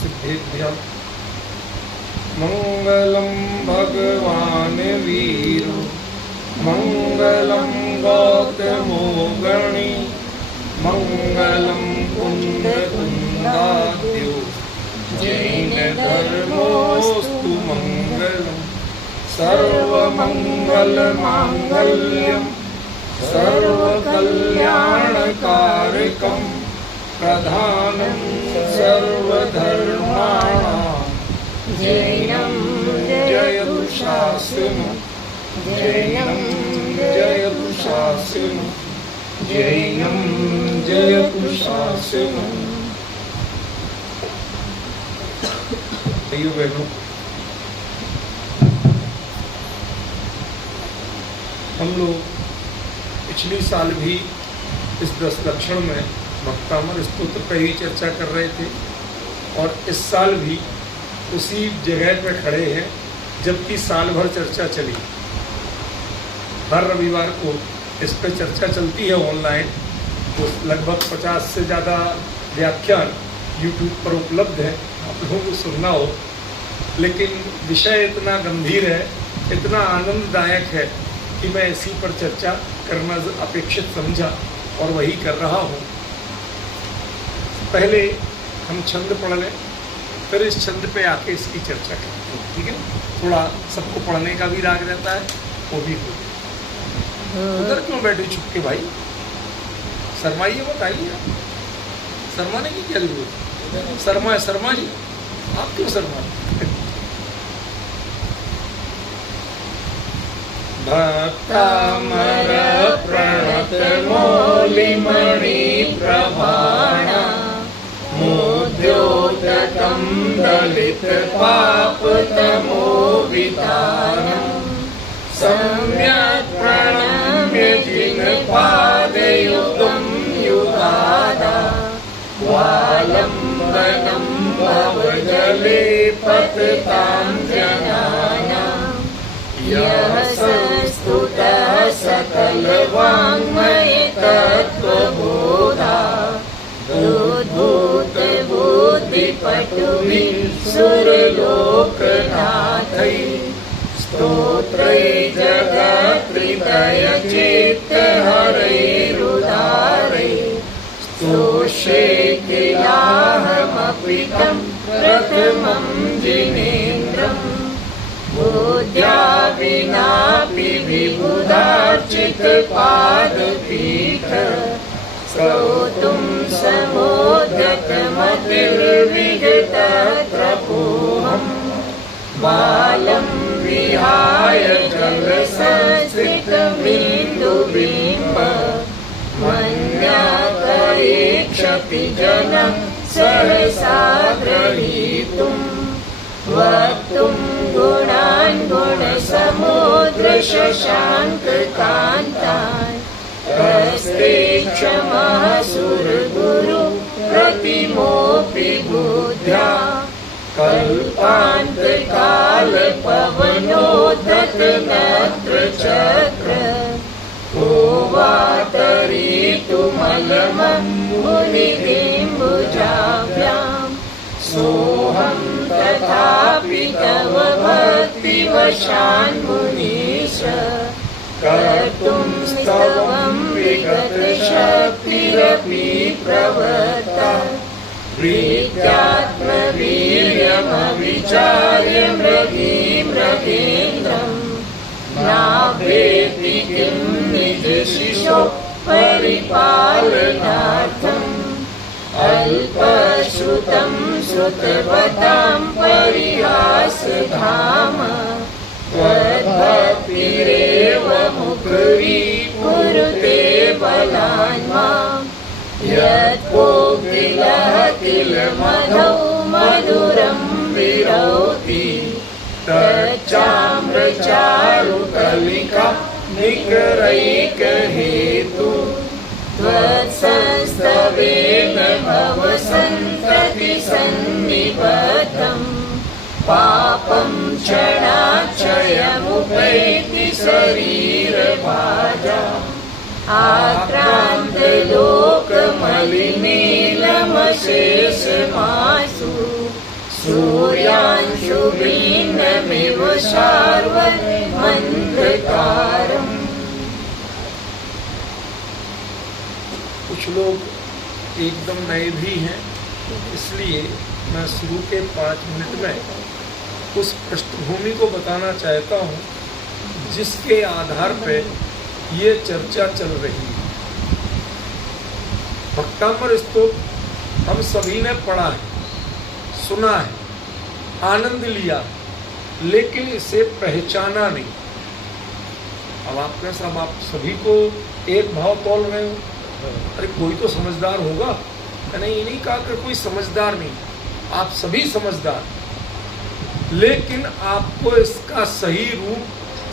सिद्धेभ्यः। मंगलं भगवान् वीरो मंगलं गौतमो गणी मंगलं कुन्दकुन्दाद्यो जैनधर्मोऽस्तु मंगलम्। सर्वमङ्गलमाङ्गल्यं सर्वकल्याणकारकं प्रधानं सर्वधर्माणां जैनं जयतु शासनं जैनं जयतु शासनं जैनं जयतु शासनं। बहनों, हम लोग पिछली साल भी इस 10 लक्षण में भक्तामर स्तोत्र पर ही चर्चा कर रहे थे और इस साल भी उसी जगह पर खड़े हैं जबकि साल भर चर्चा चली। हर रविवार को इस पर चर्चा चलती है ऑनलाइन, तो लगभग 50 से ज़्यादा व्याख्यान YouTube पर उपलब्ध है, आप लोगों को सुनना हो। लेकिन विषय इतना गंभीर है, इतना आनंददायक है कि मैं इसी पर चर्चा करना अपेक्षित समझा और वही कर रहा हूँ। पहले हम छंद पढ़ लें, फिर इस छंद पे आके इसकी चर्चा करते हैं, ठीक है? थोड़ा सबको पढ़ने का भी राग रहता है, वो भी हो। उधर क्यों बैठे चुप के भाई? शर्माइए मत, आइए। शर्माने की क्या जरूरत है? शर्मा जी, आप क्यों शर्मा? भक्तामर प्रणत मौलिमणि प्रभाण मोद्योतकं दलित पाप तमोवितानं सम्यक् प्रणम्य जिन पादयुगं युगादा वालम्बनं भवजले पततां जनानां यः संस्तुतः सकलवाङ्मय तत्त्वबोधा उद्भूतबुद्धिपटुभिः सुरलोकनाथैः स्तोत्रैः जगत्कृतयचित्तहरैरुदारैः स्तोष्ये किलाहमपि तं प्रथमं जिनेन्द्रम् बुद्ध्या विनापि विबुधार्चितपादपीठ श्रोतुं समोदकमतिर्विगतत्रपोऽहं बालं विहाय जलसंस्कृतबिन्दुबिम्ब मन्याकैक्षपि जनं सहसा ग्रहीतुं वक्तुं गुणान् गुणसमुद्रशशाङ्ककान्तान् हस्ते क्षमः सुरगुरु प्रतिमोऽपि बुद्ध्या कल्पान्तकालपवनोद्धतनत्र चक्र को वा तरीतुमलमं मुनिदिम्बुजाभ्याम् सोऽहं तथापि तव भक्तिवशान्मुनीश कर्तुं स्तवं विगतशक्तिरपि प्रवृत्ता प्रीत्यात्मवीर्यमविचार्य मृगेन्द्रम् नाभेति किं निजशिशो परिपालनार्थम् अल्पश्रुतं श्रुतवतां परिहासधाम त्वद्भक्तिरेव मुखरी कुरुते बलान्मा यत्कोकिलः किलमधौ मधुरं विरौति तच्चाम्रचारुकलिका निकरैकहेतु त्वत्संस्तवेन भवसन्तति सन्निबद्धं पापं क्षणाक्षयमुपैति शरीरभाजाम् आक्रान्तलोकमलिनीलमशेषमासु सूर्यांशुभिन्नमिव शार्वर्मन्धकारम्। कुछ लोग एकदम नए भी हैं, इसलिए मैं शुरू के 5 मिनट में उस पृष्ठभूमि को बताना चाहता हूँ जिसके आधार पर ये चर्चा चल रही है। भक्तामर स्तोत्र हम सभी ने पढ़ा है, सुना है, आनंद लिया, लेकिन इसे पहचाना नहीं। अब आपने सब आप सभी को एक भाव तोल रहे हो, अरे कोई तो समझदार होगा। मैंने ये नहीं कहा कि कोई समझदार नहीं, आप सभी समझदार, लेकिन आपको इसका सही रूप,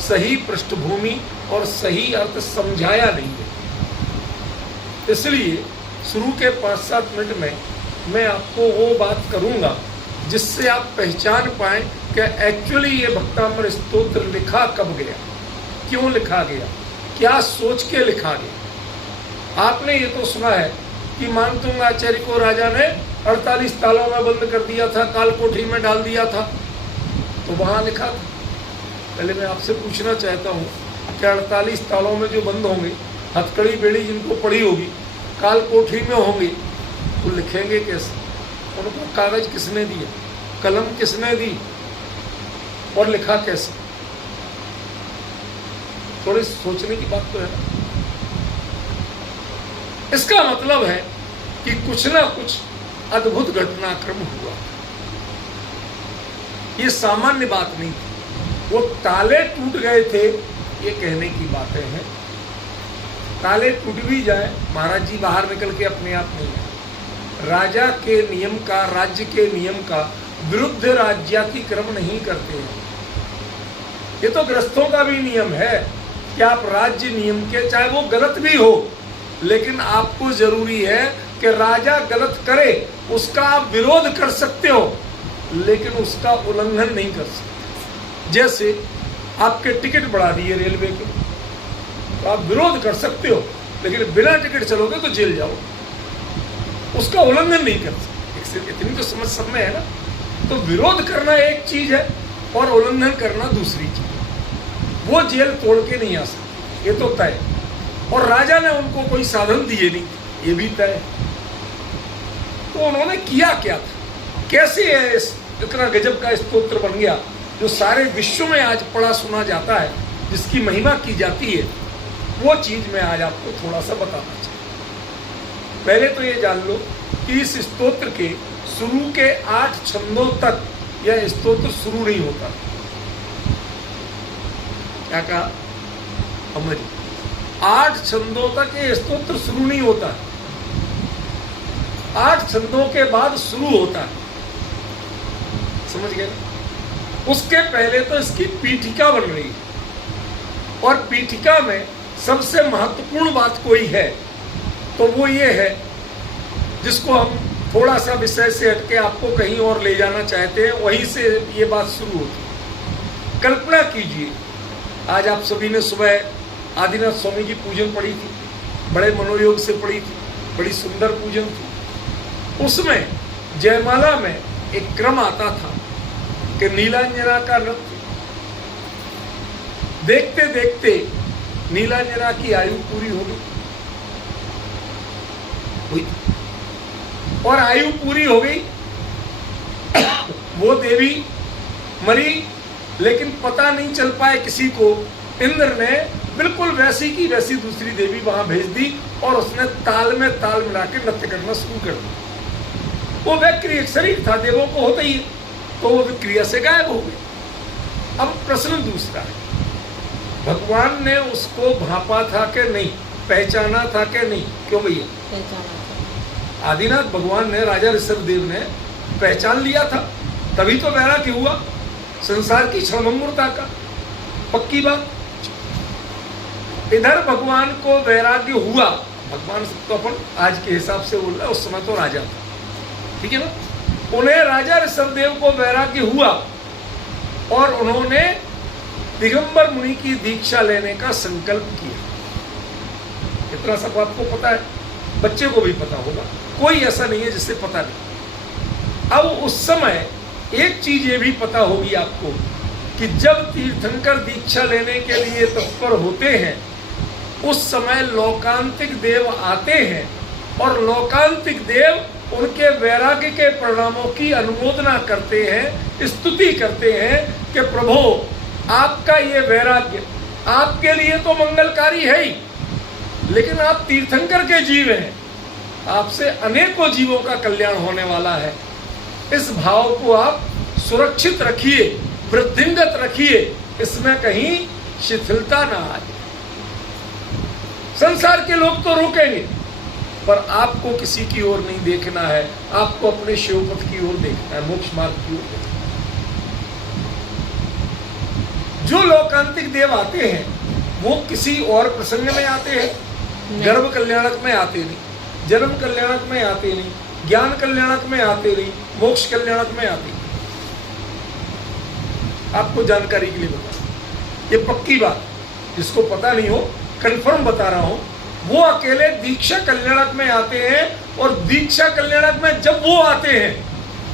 सही पृष्ठभूमि और सही अर्थ समझाया नहीं है। इसलिए शुरू के 5-7 मिनट में मैं आपको वो बात करूंगा जिससे आप पहचान पाएं कि एक्चुअली ये भक्तामर स्तोत्र लिखा कब गया, क्यों लिखा गया, क्या सोच के लिखा गया। आपने ये तो सुना है कि मानतुंग आचार्य को राजा ने 48 तालों में बंद कर दिया था, काल कोठरी में डाल दिया था, तो वहां लिखा था। पहले मैं आपसे पूछना चाहता हूँ कि 48 तालों में जो बंद होंगे, हथकड़ी बेड़ी जिनको पड़ी होगी, काल कोठरी में होंगे, तो लिखेंगे कैसे? उनको कागज किसने दिया, कलम किसने दी और लिखा कैसे? थोड़ी सोचने की बात तो है ना। इसका मतलब है कि कुछ ना कुछ अद्भुत घटनाक्रम हुआ। ये सामान्य बात नहीं थी। वो ताले टूट गए थे, ये कहने की बातें हैं। ताले टूट भी जाए, महाराज जी बाहर निकल के अपने आप नहीं आए। राजा के नियम का, राज्य के नियम का विरुद्ध राज्यातिक्रम नहीं करते हैं। ये तो ग्रस्तों का भी नियम है कि आप राज्य नियम के, चाहे वो गलत भी हो, लेकिन आपको जरूरी है कि राजा गलत करे, उसका आप विरोध कर सकते हो, लेकिन उसका उल्लंघन नहीं कर सकते। जैसे आपके टिकट बढ़ा दिए रेलवे के, तो आप विरोध कर सकते हो, लेकिन बिना टिकट चलोगे तो जेल जाओ, उसका उल्लंघन नहीं कर सकते। इतनी तो समझ सब में है ना। तो विरोध करना एक चीज है और उल्लंघन करना दूसरी चीज। वो जेल तोड़ के नहीं आ सकते, ये तो तय। और राजा ने उनको कोई साधन दिए नहीं, ये भी तय। तो उन्होंने किया क्या था, कैसे है इतना गजब का स्तोत्र बन गया जो सारे विश्व में आज पढ़ा सुना जाता है, जिसकी महिमा की जाती है, वो चीज मैं आज आपको थोड़ा सा बताना चाहता हूं। पहले तो ये जान लो कि इस स्तोत्र के शुरू के 8 छंदों तक यह स्तोत्र शुरू नहीं होता। क्या कहा हमने? 8 छंदों तक ये स्तोत्र शुरू नहीं होता, 8 छंदों के बाद शुरू होता है। समझ गए? उसके पहले तो इसकी पीठिका बन रही है, और पीठिका में सबसे महत्वपूर्ण बात कोई है तो वो ये है, जिसको हम थोड़ा सा विषय से हटके आपको कहीं और ले जाना चाहते हैं, वहीं से ये बात शुरू होती है। कल्पना कीजिए, आज आप सभी ने सुबह आदिनाथ स्वामी की पूजन पढ़ी थी, बड़े मनोयोग से पढ़ी थी, बड़ी सुंदर पूजन थी। उसमें जयमाला में एक क्रम आता था कि नीलांजना का नृत्य। देखते देखते नीलांजना की आयु पूरी हो गई, और आयु पूरी हो गई, वो देवी मरी, लेकिन पता नहीं चल पाए किसी को। इंद्र ने बिल्कुल वैसी की वैसी दूसरी देवी वहां भेज दी, और उसने ताल में ताल मिला के नृत्य करना शुरू कर दिया। वो विक्रिय शरीर था, देवों को होता ही है, तो वो विक्रिया से गायब हो गई। अब प्रश्न दूसरा है, भगवान ने उसको भापा था कि नहीं, पहचाना था कि नहीं? क्यों भैया? आदिनाथ भगवान ने, राजा ऋषभदेव ने पहचान लिया था, तभी तो वैराग्य हुआ संसार की क्षणभंगुरता का। पक्की बात। इधर भगवान को वैराग्य हुआ, भगवान तो अपन आज के हिसाब से बोल रहे, उस समय तो राजा था, ठीक है ना। उन्हें, राजा ऋषभदेव को वैराग्य हुआ, और उन्होंने दिगंबर मुनि की दीक्षा लेने का संकल्प किया। इतना सब आपको पता है, बच्चे को भी पता होगा, कोई ऐसा नहीं है जिससे पता नहीं। अब उस समय एक चीज ये भी पता होगी आपको कि जब तीर्थंकर दीक्षा लेने के लिए तत्पर होते हैं उस समय लोकांतिक देव आते हैं और लोकांतिक देव उनके वैराग्य के परिणामों की अनुमोदना करते हैं, स्तुति करते हैं कि प्रभु आपका ये वैराग्य आपके लिए तो मंगलकारी है ही, लेकिन आप तीर्थंकर के जीव हैं, आपसे अनेकों जीवों का कल्याण होने वाला है। इस भाव को आप सुरक्षित रखिए, वृद्धिंगत रखिए, इसमें कहीं शिथिलता ना आए। संसार के लोग तो रोकेंगे, पर आपको किसी की ओर नहीं देखना है, आपको अपने शिवपथ की ओर देखना है, मोक्ष मार्ग की ओर देखना है। जो लोकांतिक देव आते हैं वो किसी और प्रसंग में आते हैं, गर्भ कल्याणक में आते नहीं, जन्म कल्याणक में आते नहीं, ज्ञान कल्याणक में आते नहीं, मोक्ष कल्याणक में आते नहीं। आपको जानकारी के लिए बता, ये पक्की बात, जिसको पता नहीं हो कंफर्म बता रहा हूं, वो अकेले दीक्षा कल्याणक में आते हैं, और दीक्षा कल्याणक में जब वो आते हैं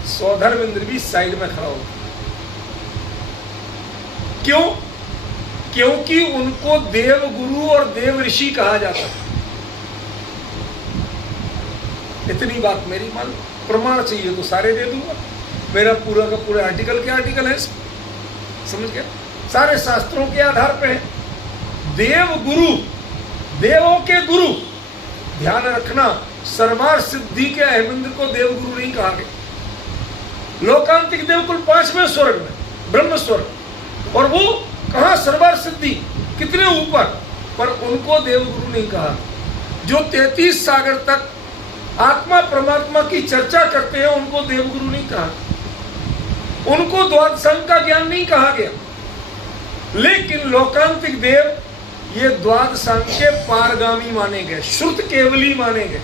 स्वधर्म इंद्र भी साइड में खड़ा होता है। क्यों? क्योंकि उनको देव गुरु और देव ऋषि कहा जाता है। इतनी बात मेरी मान, प्रमाण चाहिए तो सारे दे दूंगा, मेरा पूरा का पूरा आर्टिकल के आर्टिकल है, समझ गया, सारे शास्त्रों के आधार पे है। देव गुरु, देवों के गुरु, ध्यान रखना, सर्वार सिद्धि के अहमिंद्र को देव गुरु नहीं कहा गया। लोकांतिक देव कुल 5वें स्वर्ग में, ब्रह्म स्वर्ग, और वो कहा सर्वार सिद्धि, कितने ऊपर, पर उनको देव गुरु नहीं कहा। जो 33 सागर तक आत्मा परमात्मा की चर्चा करते हैं उनको देव गुरु नहीं कहा, उनको द्वादशांग का ज्ञान नहीं कहा गया। लेकिन लोकांतिक देव ये द्वादशांग के पारगामी माने गए, श्रुत केवली माने गए,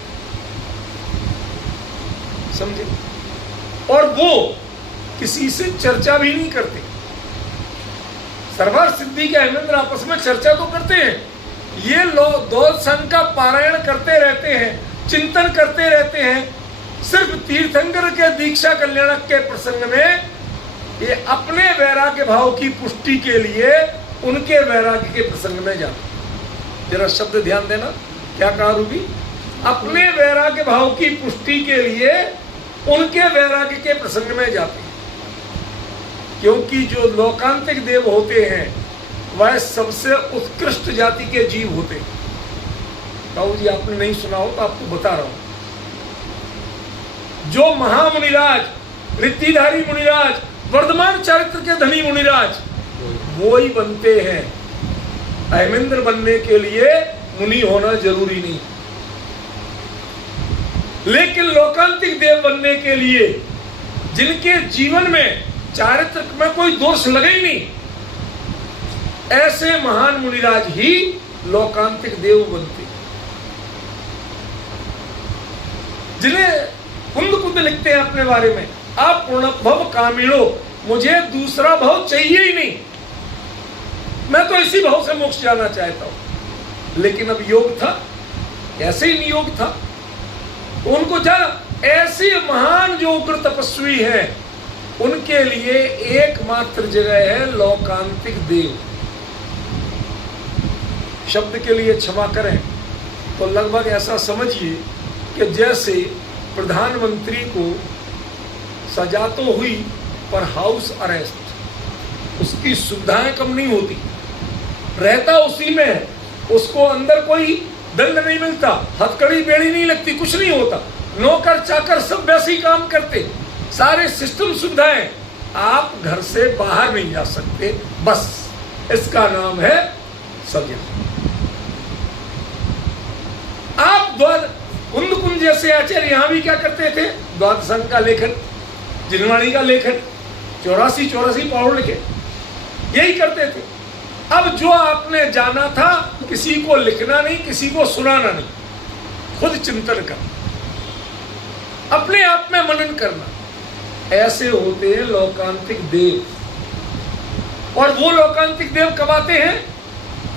समझे। और वो किसी से चर्चा भी नहीं करते। सर्वार सिद्धि के अहमिंद्र आपस में चर्चा तो करते हैं, ये लोग द्वादशांग का पारायण करते रहते हैं, चिंतन करते रहते हैं। सिर्फ तीर्थंकर के दीक्षा कल्याणक के प्रसंग में ये अपने वैराग्य भाव की पुष्टि के लिए उनके वैराग्य के प्रसंग में जाते। जरा शब्द ध्यान देना, क्या कहा रूबी? अपने वैराग्य भाव की पुष्टि के लिए उनके वैराग्य के प्रसंग में जाते। क्योंकि जो लोकांतिक देव होते हैं वह सबसे उत्कृष्ट जाति के जीव होते हैं। बाबू जी आपने नहीं सुना हो तो आपको बता रहा हूं। जो महामुनिराज, रिद्धिधारी मुनिराज, वर्धमान चारित्र के धनी मुनिराज, वो ही बनते हैं। अहमिंद्र बनने के लिए मुनि होना जरूरी नहीं, लेकिन लोकांतिक देव बनने के लिए जिनके जीवन में चारित्र में कोई दोष लगे ही नहीं, ऐसे महान मुनिराज ही लोकांतिक देव बनते। जिन्हें कुंद कुंद लिखते हैं अपने बारे में, अपूर्ण भव कामिणो, मुझे दूसरा भव चाहिए ही नहीं, मैं तो इसी भाव से मोक्ष जाना चाहता हूं। लेकिन अब योग था, ऐसे ही नियोग था, तो उनको जाना। ऐसे महान जो उग्र तपस्वी हैं उनके लिए एकमात्र जगह है लोकांतिक देव। शब्द के लिए क्षमा करें तो लगभग ऐसा समझिए कि जैसे प्रधानमंत्री को सजा तो हुई पर हाउस अरेस्ट, उसकी सुविधाएं कम नहीं होती, रहता उसी में है, उसको अंदर कोई दंड नहीं मिलता, हथकड़ी बेड़ी नहीं लगती, कुछ नहीं होता, नौकर चाकर सब वैसे ही काम करते, सारे सिस्टम सुविधाएं, आप घर से बाहर नहीं जा सकते, बस इसका नाम है सजा। आप कुंद कुंज जैसे आचार्य यहां भी क्या करते थे? द्वादशांग का लेखन, जिनवाणी का लेखन, 84 पाउड़ लिखे, यही करते थे। अब जो आपने जाना था, किसी को लिखना नहीं, किसी को सुनाना नहीं, खुद चिंतन कर, अपने आप में मनन करना, ऐसे होते हैं लोकांतिक देव। और वो लोकांतिक देव कब आते हैं?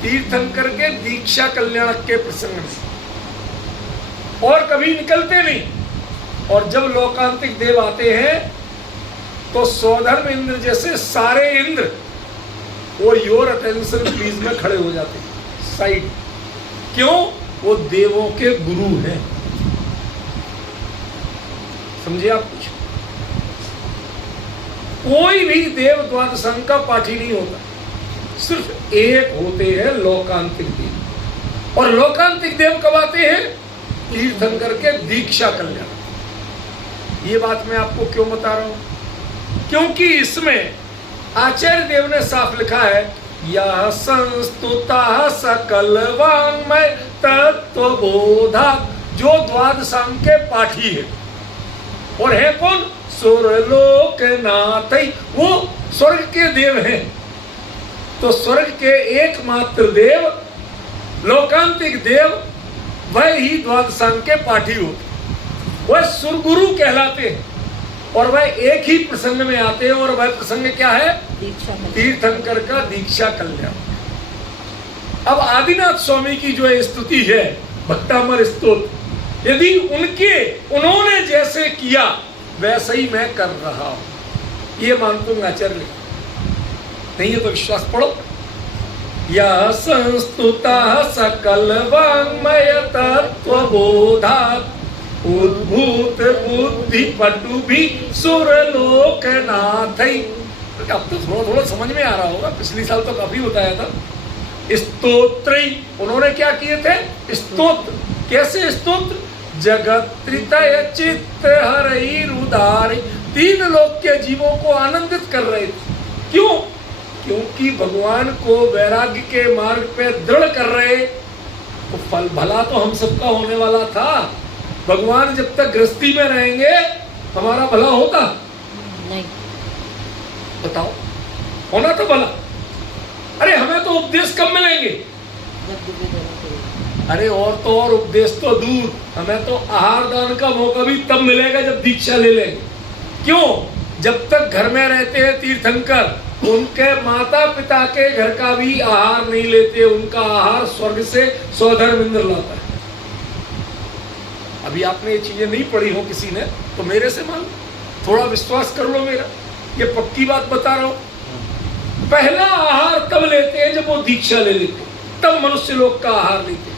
तीर्थंकर के दीक्षा कल्याणक के प्रसंग में, और कभी निकलते नहीं। और जब लोकांतिक देव आते हैं तो सौधर्म इंद्र जैसे सारे इंद्र वो योर अटेंशन प्लीज में खड़े हो जाते हैं साइड। क्यों? वो देवों के गुरु हैं। समझे आप? कुछ कोई भी देव द्वादशांग का पाठी नहीं होता, सिर्फ एक होते हैं लोकांतिक देव। और लोकांतिक देव कब आते हैं? तीर्थंकर के दीक्षा कल्याण। ये बात मैं आपको क्यों बता रहा हूं? क्योंकि इसमें आचार्य देव ने साफ लिखा है, यह संस्तुता सकल वाङ्मय तत्वबोधा, जो द्वादशांग के पाठी है। और है कौन? सुरलोकनाथ, वो स्वर्ग के देव हैं। तो स्वर्ग के एकमात्र देव, लोकांतिक देव, वह ही द्वादशांग के पाठी होते, वह सुरगुरु कहलाते हैं। और वह एक ही प्रसंग में आते हैं, और वह प्रसंग क्या है? तीर्थंकर का दीक्षा कल्याण। अब आदिनाथ स्वामी की जो स्तुति है, भक्तामर स्तोत्र, यदि उन्होंने जैसे किया वैसे ही मैं कर रहा हूं, ये मानता हूं आचार्य। नहीं है तो विश्वास पढ़ो। या संस्तुता सकल वाङ्मय तत्वबोधा, उद्भूत बुद्धि पटु भी सुरलोकनाथ। अब तो थोड़ा थोड़ा समझ में आ रहा होगा, पिछली साल तो काफी बताया था। स्तोत्र उन्होंने क्या किए थे? स्तोत्र। कैसे स्तोत्र? जगत त्रितय चित्त हरई रुदार, तीन लोक के जीवों को आनंदित कर रहे थे। क्यों? क्योंकि भगवान को वैराग्य के मार्ग पे दृढ़ कर रहे, तो फल भला तो हम सबका होने वाला था। भगवान जब तक गृहस्थी में रहेंगे हमारा भला होता नहीं? बताओ, होना तो भला। अरे हमें तो उपदेश कब मिलेंगे? अरे और तो और उपदेश तो दूर, हमें तो आहार दान का मौका भी तब मिलेगा जब दीक्षा ले लेंगे। क्यों? जब तक घर में रहते हैं तीर्थंकर, उनके माता पिता के घर का भी आहार नहीं लेते, उनका आहार स्वर्ग से सौधर्म इंद्र लाता है। अभी आपने ये चीजें नहीं पढ़ी हो किसी ने, तो मेरे से मान, थोड़ा विश्वास कर लो मेरा, ये पक्की बात बता रहा हूं। पहला आहार तब लेते हैं जब वो दीक्षा ले लेते, तब मनुष्य लोग का आहार लेते।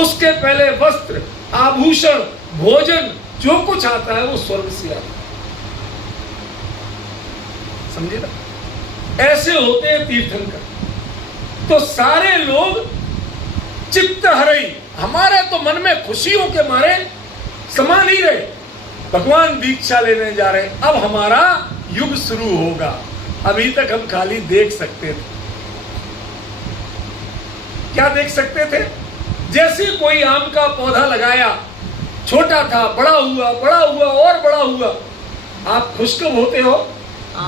उसके पहले वस्त्र, आभूषण, भोजन, जो कुछ आता है वो स्वर्ग से आता है। समझे ना? ऐसे होते हैं तीर्थंकर। तो सारे लोग चित्त हरई, हमारे तो मन में खुशियों के मारे समा नहीं रहे। भगवान दीक्षा लेने जा रहे, अब हमारा युग शुरू होगा। अभी तक हम खाली देख सकते थे। क्या देख सकते थे? जैसे कोई आम का पौधा लगाया, छोटा था, बड़ा हुआ, बड़ा हुआ और बड़ा हुआ। आप खुश कब होते हो?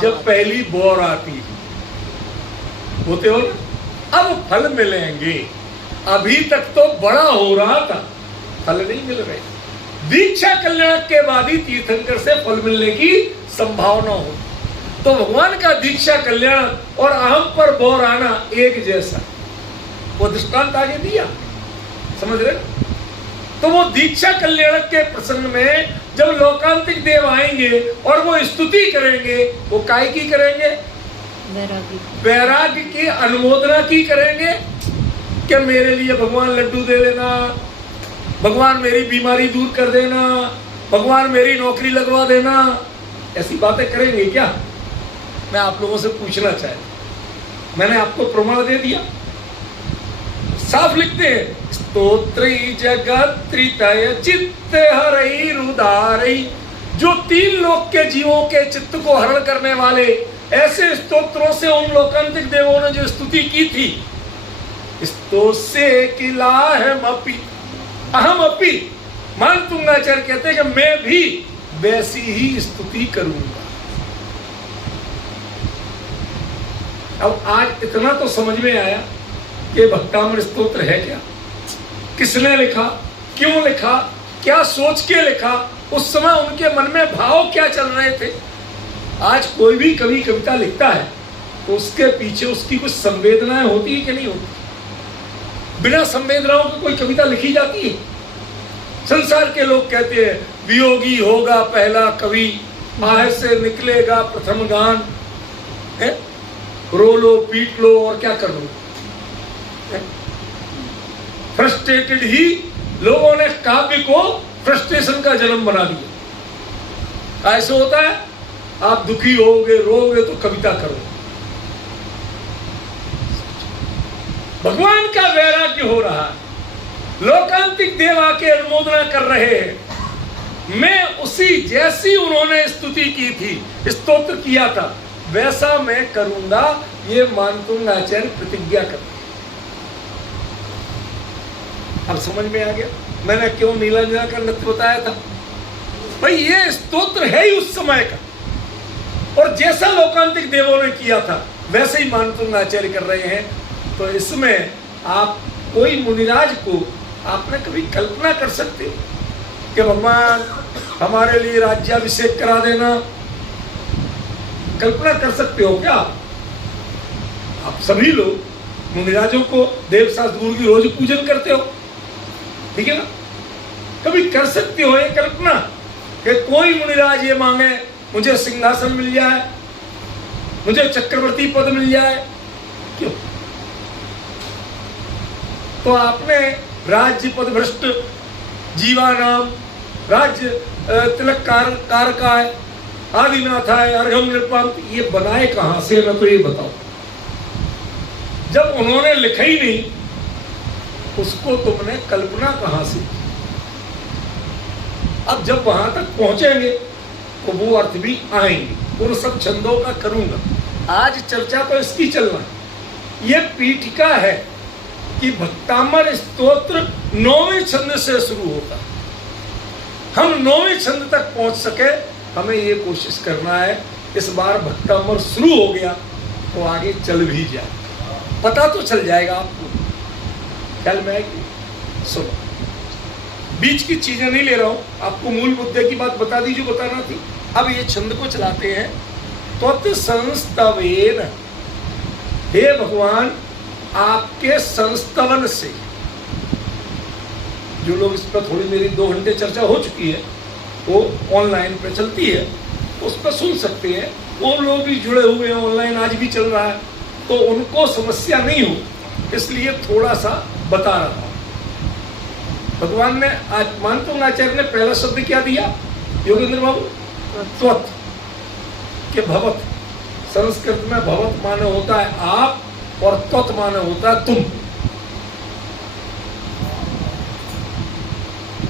जब पहली बोर आती होते हो ना। अब फल मिलेंगे। अभी तक तो बड़ा हो रहा था, फल नहीं मिल रहे। दीक्षा कल्याण के बाद ही तीर्थंकर से फल मिलने की संभावना हो। तो भगवान का दीक्षा कल्याण और अहम पर बोर आना एक जैसा, वो दृष्टांत आगे दिया। समझ रहे? तो वो दीक्षा कल्याण के प्रसंग में जब लोकांतिक देव आएंगे और वो स्तुति करेंगे, वो काय की करेंगे? वैराग्य की अनुमोदना की करेंगे कि मेरे लिए भगवान लड्डू दे देना, भगवान मेरी बीमारी दूर कर देना, भगवान मेरी नौकरी लगवा देना। ऐसी बातें करेंगे क्या? मैं आप लोगों से पूछना चाहता। मैंने आपको प्रमाण दे दिया, साफ लिखते हैं, स्तोत्री जगत त्रितय चित्त हरई रुदारई, जो तीन लोक के जीवों के चित्त को हरण करने वाले ऐसे स्तोत्रों से उन लोकांतिक देवों ने जो स्तुति की थी, स्तोसे किलाहमपि अहमपि, मान तुंगाचार्य कहते हैं कि मैं भी वैसी ही स्तुति करूंगा। अब आज इतना तो समझ में आया कि भक्तामृत स्तोत्र है क्या, किसने लिखा, क्यों लिखा, क्या सोच के लिखा, उस समय उनके मन में भाव क्या चल रहे थे। आज कोई भी कवि कविता लिखता है तो उसके पीछे उसकी कुछ संवेदनाएं होती है कि नहीं होती? बिना संवेदनाओं की कोई कविता लिखी जाती है? संसार के लोग कहते हैं वियोगी होगा पहला कवि, आह से निकलेगा प्रथम गान, है? रो लो पीट लो और क्या कर लो। फ्रस्ट्रेटेड ही लोगों ने काव्य को फ्रस्ट्रेशन का जन्म बना दिया। ऐसे होता है, आप दुखी होगे रोगे तो कविता करो। भगवान का वैराग्य हो रहा है, लोकांतिक देव आके अनुमोदना कर रहे हैं। मैं उसी जैसी उन्होंने स्तुति की थी, स्तोत्र किया था, वैसा मैं करूंगा, ये मानतुंग आचार्य प्रतिज्ञा करते। अब समझ में आ गया मैंने क्यों नीलांजना का नृत्य बताया था। भाई ये स्तोत्र है ही उस समय का, और जैसा लोकांतिक देवों ने किया था वैसे ही मानतुंग आचार्य कर रहे हैं। तो इसमें आप कोई मुनिराज को आपने कभी कल्पना कर सकते हो कि भगवान हमारे लिए राज्याभिषेक करा देना? कल्पना कर सकते हो क्या? आप सभी लोग मुनिराजों को देव शास्त्र गुरु की रोज पूजन करते हो, ठीक है ना? कभी कर सकते हो ये कल्पना कि कोई मुनिराज ये मांगे मुझे सिंहासन मिल जाए, मुझे चक्रवर्ती पद मिल जाए? क्यों? तो आपने राज्य पद भ्रष्ट जीवानाम, राज्य तिलक कारकाय, आदिनाथाय, अर्घम नृपांत, ये बनाए कहां से? मैं तो ये बताओ, जब उन्होंने लिखा ही नहीं उसको तुमने कल्पना कहां से? अब जब वहां तक पहुंचेंगे तो वो अर्थ भी आएंगे। उन सब छंदों का करूंगा। आज चर्चा तो इसकी चलना है। ये पीठिका है कि भक्तामर स्तोत्र 9वें छंद से शुरू होता है। हम 9वें छंद तक पहुंच सके, हमें ये कोशिश करना है। इस बार भक्तामर शुरू हो गया तो आगे चल भी जाए, पता तो चल जाएगा आपको। ख्याल में आएगी? सुनो, बीच की चीजें नहीं ले रहा हूं, आपको मूल मुद्दे की बात बता दी जो बताना थी। अब ये छंद को चलाते हैं। त्वत् संस्तवेन, हे भगवान आपके संस्तवन से। जो लोग इस पर थोड़ी मेरी 2 घंटे चर्चा हो चुकी है वो ऑनलाइन पे चलती है, उस पर सुन सकते हैं। वो लोग भी जुड़े हुए हैं, ऑनलाइन आज भी चल रहा है, तो उनको समस्या नहीं हो, इसलिए थोड़ा सा बता रहा हूं। भगवान ने मानतुंग आचार्य ने पहला शब्द क्या दिया योगेंद्र बाबू? त्वत् के भवत। संस्कृत में भवत माने होता है आप, और त्वत् माने होता है तुम।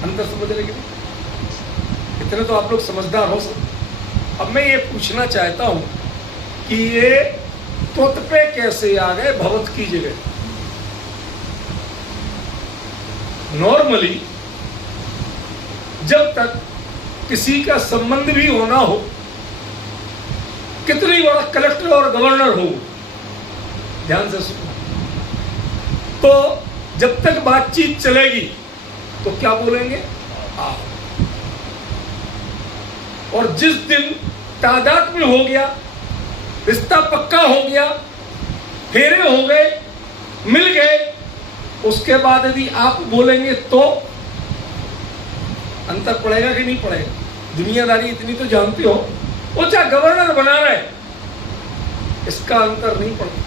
अंतर समझ रहे कि नहीं? इतने तो आप लोग समझदार हो सब। अब मैं ये पूछना चाहता हूं कि ये त्वत् पे कैसे आ गए भवत की जगह? नॉर्मली जब तक किसी का संबंध भी होना हो, कितनी बड़ा कलेक्टर और गवर्नर हो, ध्यान से सुनो, तो जब तक बातचीत चलेगी तो क्या बोलेंगे? आओ। और जिस दिन तादाद में हो गया, रिश्ता पक्का हो गया, फेरे हो गए, मिल गए, उसके बाद यदि आप बोलेंगे तो अंतर पड़ेगा कि नहीं पड़ेगा? दुनियादारी इतनी तो जानते हो, वो चाहे गवर्नर बना रहे, इसका अंतर नहीं पड़ेगा।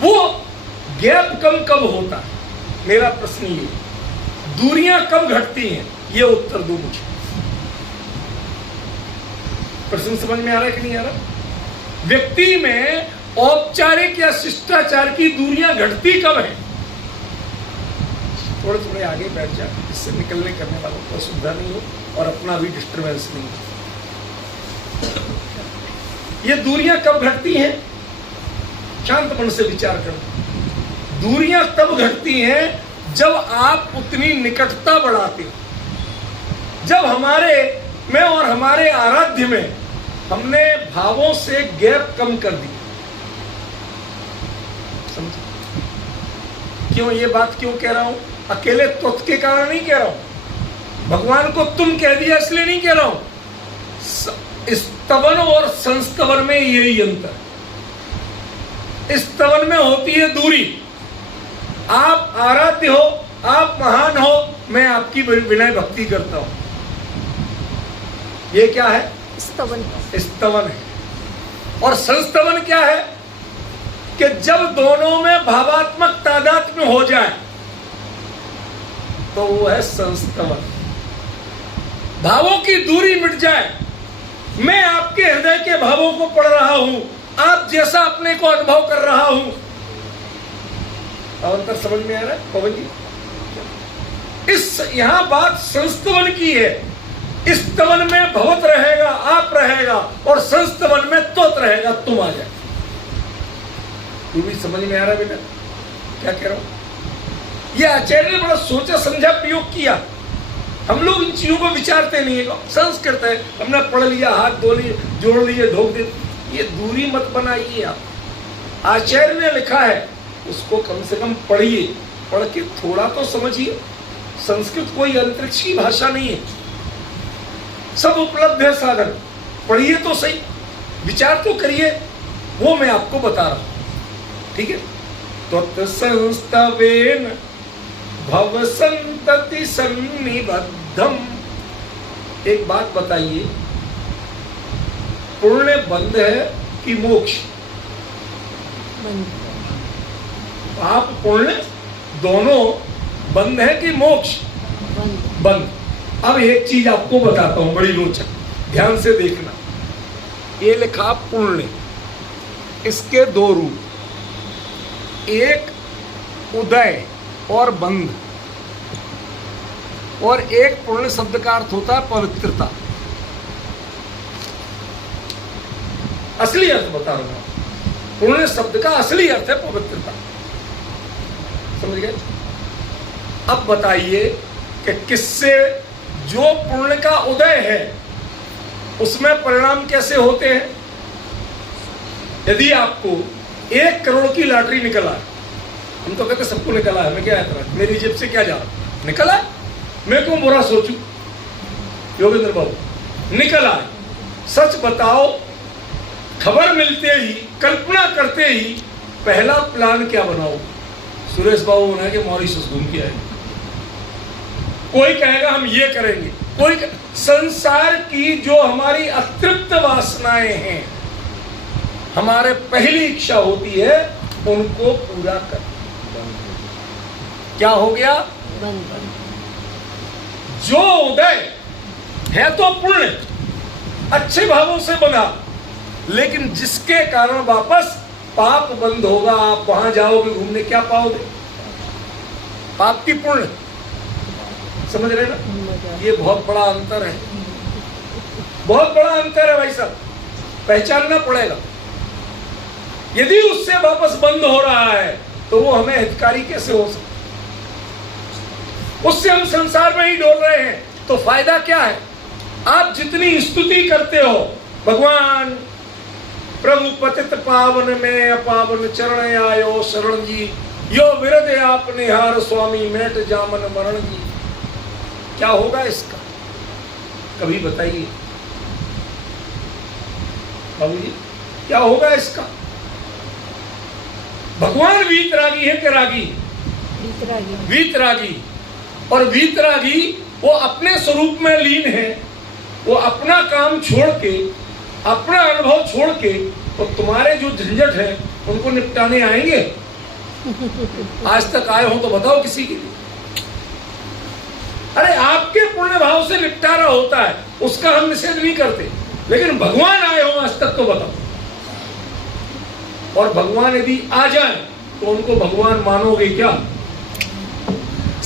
वो गैप कम कब होता है? मेरा प्रश्न ये, दूरियां कब घटती हैं? ये उत्तर दो मुझे। प्रश्न समझ में आ रहा है कि नहीं आ रहा? व्यक्ति में औपचारिक या शिष्टाचार की दूरियां घटती कब है? थोड़े थोड़े आगे बैठ जा, इससे निकलने करने वालों को सुविधा नहीं हो और अपना भी डिस्टर्बेंस नहीं हो। ये दूरियां कब घटती हैं? शांत मन से विचार करो। दूरियां तब घटती हैं जब आप उतनी निकटता बढ़ाते हो, जब हमारे में और हमारे आराध्य में हमने भावों से गैप कम कर दिया। समझे क्यों ये बात क्यों कह रहा हूं? अकेले त्वत् के कारण नहीं कह रहा हूं, भगवान को तुम कह दिया इसलिए नहीं कह रहा हूं। स्तवन और संस्तवन में यही अंतर। स्तवन में होती है दूरी, आप आराध्य हो, आप महान हो, मैं आपकी विनय भक्ति करता हूं। ये क्या है? स्तवन। स्तवन है। और संस्तवन क्या है? कि जब दोनों में भावात्मक तादात्म्य हो जाए तो वो है संस्तवन। भावों की दूरी मिट जाए, मैं आपके हृदय के भावों को पढ़ रहा हूं, आप जैसा अपने को अनुभव कर रहा हूं। अंतर समझ में आ रहा है पवन जी? इस यहां बात संस्तवन की है। इस स्तवन में भवत रहेगा, आप रहेगा, और संस्तवन में तोत रहेगा, तुम आ जाए। तू भी समझ में आ रहा है बेटा क्या कह रहा हूं? यह आचार्य ने बड़ा सोचा समझा प्रयोग किया। हम लोग इन चीजों को विचारते नहीं है। संस्कृत है, हमने पढ़ लिया, हाथ धो लिए, जोड़ लिए, ढोक दे। ये दूरी मत बनाइए आप। आचार्य ने लिखा है उसको कम से कम पढ़िए, पढ़ के थोड़ा तो समझिए। संस्कृत कोई अंतरिक्ष की भाषा नहीं है, सब उपलब्ध है साधन। पढ़िए तो सही, विचार तो करिए, वो मैं आपको बता रहा हूं। ठीक है? त्वत्संस्तवेन भव संतति सन्निबद्धम। एक बात बताइए, पुण्य बंध है कि मोक्ष? पाप पुण्य दोनों बंध है कि मोक्ष? बंध। अब एक चीज आपको बताता हूं बड़ी रोचक, ध्यान से देखना। ये लिखा पुण्य, इसके दो रूप, एक उदय और बंध, और एक पुण्य शब्द का अर्थ होता है पवित्रता। असली अर्थ बता रहा हूं, पुण्य शब्द का असली अर्थ है पवित्रता। समझ गए? अब बताइए कि किससे जो पुण्य का उदय है उसमें परिणाम कैसे होते हैं? यदि आपको 1 करोड़ की लॉटरी निकला, हम तो कहते सबको निकला है, मैं क्या है, मेरी जेब से क्या जा रहा, निकला है, मैं क्यों बुरा सोचूं? योगेंद्र बाबू निकला है, सच बताओ, खबर मिलते ही, कल्पना करते ही पहला प्लान क्या बनाओ? सुरेश बाबू बना के मॉरिशस घूम के आए। कोई कहेगा हम ये करेंगे, कोई संसार की जो हमारी अतृप्त वासनाएं हैं, हमारे पहली इच्छा होती है उनको पूरा कर। क्या हो गया? जो उदय है तो पुण्य, अच्छे भावों से बना, लेकिन जिसके कारण वापस पाप बंद होगा, आप वहां जाओगे घूमने, क्या पाओगे? पाप की पुण्य। समझ रहे ना? ये बहुत बड़ा अंतर है, बहुत बड़ा अंतर है भाई साहब, पहचानना पड़ेगा। यदि उससे वापस बंद हो रहा है तो वो हमें हितकारी कैसे हो सकता? उससे हम संसार में ही डोल रहे हैं, तो फायदा क्या है? आप जितनी स्तुति करते हो, भगवान प्रभु पतित पावन में अपावन चरण आयो शरण जी, यो विरदे आपने हार स्वामी मेट जामन मरण जी, क्या होगा इसका? कभी बताइए बाबू जी, क्या होगा इसका? भगवान वीतरागी है कि रागी? वीतरागी। और वीतरागी वो अपने स्वरूप में लीन है, वो अपना काम छोड़ के, अपना अनुभव छोड़ के, तो तुम्हारे जो झंझट है उनको निपटाने आएंगे। आज तक आए हो तो बताओ किसी के लिए। अरे आपके पुण्य भाव से निपटारा होता है, उसका हम निषेध नहीं करते, लेकिन भगवान आए हो आज तक तो बताओ। और भगवान यदि आ जाए तो उनको भगवान मानोगे क्या?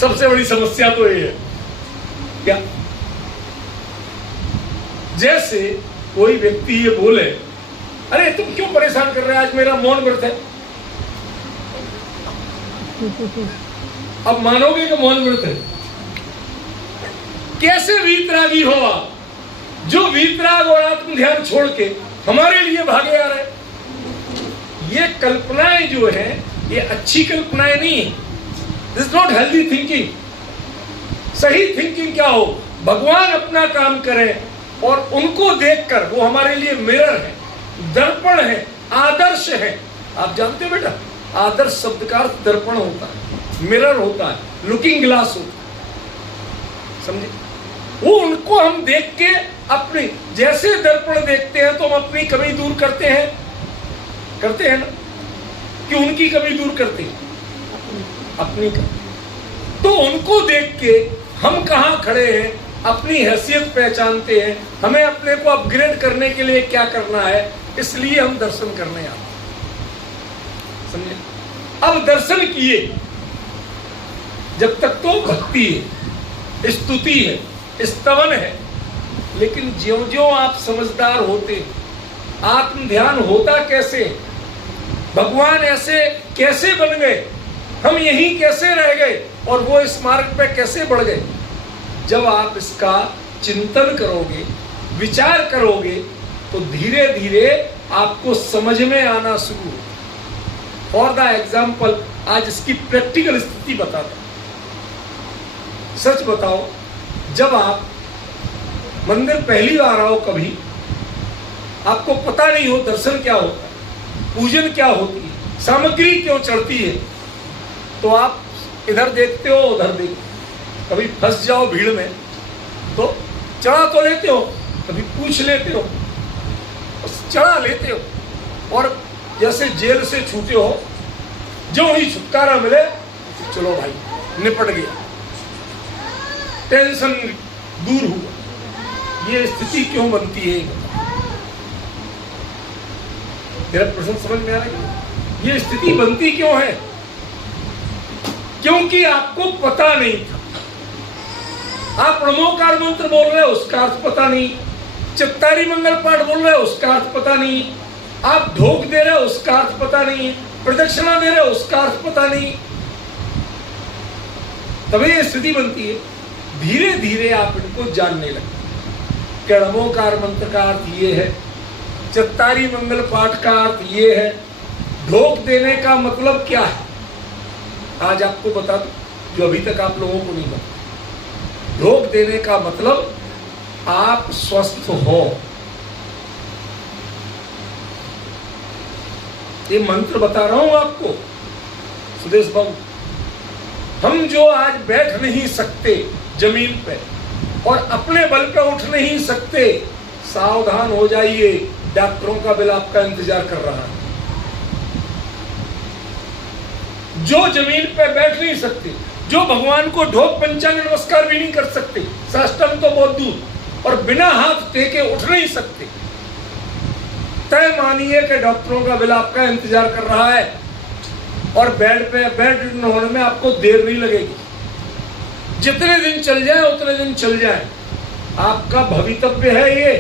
सबसे बड़ी समस्या तो ये है क्या? जैसे कोई व्यक्ति ये बोले, अरे तुम क्यों परेशान कर रहे हो, आज मेरा मौन व्रत है। अब मानोगे कि मौन व्रत है? कैसे वीतरागी हो आप, जो वीतराग और आत्म ध्यान छोड़ के हमारे लिए भागे आ रहे? ये कल्पनाएं जो है, ये अच्छी कल्पनाएं नहीं है। This not healthy thinking. सही थिंकिंग क्या हो? भगवान अपना काम करें और उनको देखकर, वो हमारे लिए मिरर है, दर्पण है, आदर्श है। आप जानते हो बेटा, आदर्श शब्द का अर्थ दर्पण होता है, मिरर होता है, लुकिंग ग्लास होता है। समझे? वो उनको हम देख के अपनी, जैसे दर्पण देखते हैं तो हम अपनी कमी दूर करते हैं ना, कि उनकी कमी दूर करते हैं अपनी कमी। तो उनको देख के हम कहां खड़े हैं, अपनी हैसियत पहचानते हैं, हमें अपने को अपग्रेड करने के लिए क्या करना है, इसलिए हम दर्शन करने आते हैं। समझे? अब दर्शन किए, जब तक तो भक्ति है, स्तुति है, स्तवन है, लेकिन ज्यों ज्यों आप समझदार होते, आत्म ध्यान होता कैसे, भगवान ऐसे कैसे बन गए, हम यहीं कैसे रह गए और वो इस मार्ग पे कैसे बढ़ गए, जब आप इसका चिंतन करोगे, विचार करोगे, तो धीरे धीरे आपको समझ में आना शुरू हो। फॉर द एग्जाम्पल, आज इसकी प्रैक्टिकल स्थिति बताता हूं। सच बताओ, जब आप मंदिर पहली बार आओ, कभी आपको पता नहीं हो दर्शन क्या होता है, पूजन क्या होती है, सामग्री क्यों चढ़ती है, तो आप इधर देखते हो उधर देखते हो, कभी फंस जाओ भीड़ में तो चढ़ा तो लेते हो, कभी पूछ लेते हो, चढ़ा लेते हो, और जैसे जेल से छूटे हो, जो ही छुटकारा मिले, चलो भाई निपट गया, टेंशन दूर हुआ। ये स्थिति क्यों बनती है? मेरा प्रश्न समझ में आ रहा है? ये स्थिति बनती क्यों है? क्योंकि आपको पता नहीं था। आप नमोकार मंत्र बोल रहे हो, उसका अर्थ पता नहीं, चित्तारी मंगल पाठ बोल रहे हो, उसका अर्थ पता नहीं, आप ढोक दे रहे हो, उसका अर्थ पता नहीं, प्रदक्षिणा दे रहे हो, उसका अर्थ पता नहीं, तभी ये स्थिति बनती है। धीरे धीरे आप इनको जानने लगते कि नमोकार मंत्र का अर्थ ये है, चित्तारी मंगल पाठ का अर्थ ये है, ढोक देने का मतलब क्या है, आज आपको बता दूं, जो अभी तक आप लोगों को नहीं पता। ढोक देने का मतलब आप स्वस्थ हो। ये मंत्र बता रहा हूं आपको सुदेश बाबू। हम जो आज बैठ नहीं सकते जमीन पे और अपने बल पे उठ नहीं सकते, सावधान हो जाइए, डॉक्टरों का बिल आपका इंतजार कर रहा है। जो जमीन पे बैठ नहीं सकते, जो भगवान को ढोक पंचांग नमस्कार भी नहीं कर सकते, साष्टांग तो बहुत दूर, और बिना हाथ टेके उठ नहीं सकते, तय मानिए कि डॉक्टरों का बिल आपका इंतजार कर रहा है, और बेड होने में आपको देर नहीं लगेगी। जितने दिन चल जाए उतने दिन चल जाए, आपका भवितव्य है ये।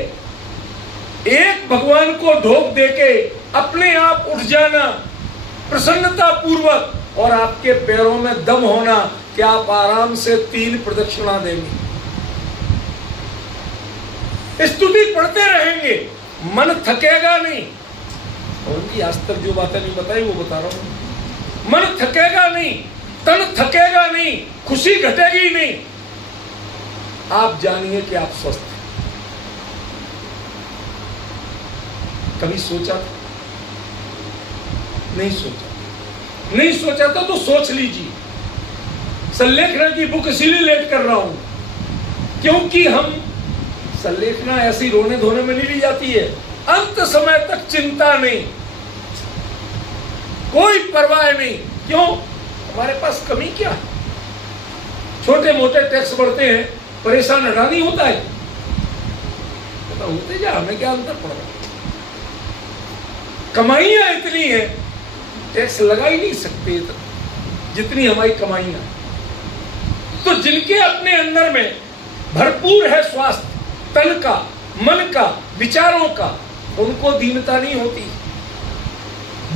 एक भगवान को ढोक देके अपने आप उठ जाना प्रसन्नता पूर्वक, और आपके पैरों में दम होना कि आप आराम से 3 प्रदक्षिणा देंगे, स्तुति पढ़ते रहेंगे, मन थकेगा नहीं। उनकी आज तक जो बातें नहीं बताई वो बता रहा हूं। मन थकेगा नहीं, तन थकेगा नहीं, खुशी घटेगी नहीं। आप जानिए कि आप स्वस्थ हैं। कभी सोचा था? नहीं सोचा। नहीं सोचा था तो सोच लीजिए। संलेखना की बुक इसीलिए लेट कर रहा हूं क्योंकि हम संलेखना ऐसी रोने धोने में नहीं ली जाती है। अंत समय तक चिंता नहीं, कोई परवाह नहीं। क्यों? हमारे पास कमी क्या है? छोटे मोटे टैक्स बढ़ते हैं, परेशान हटानी होता है, तो होते जा, हमें क्या अंतर पड़ रहा? कमाइयां इतनी है, टैक्स लगा ही नहीं सकते जितनी हमारी कमाइयां। तो जिनके अपने अंदर में भरपूर है स्वास्थ्य, तन का, मन का, विचारों का, उनको दीनता नहीं होती।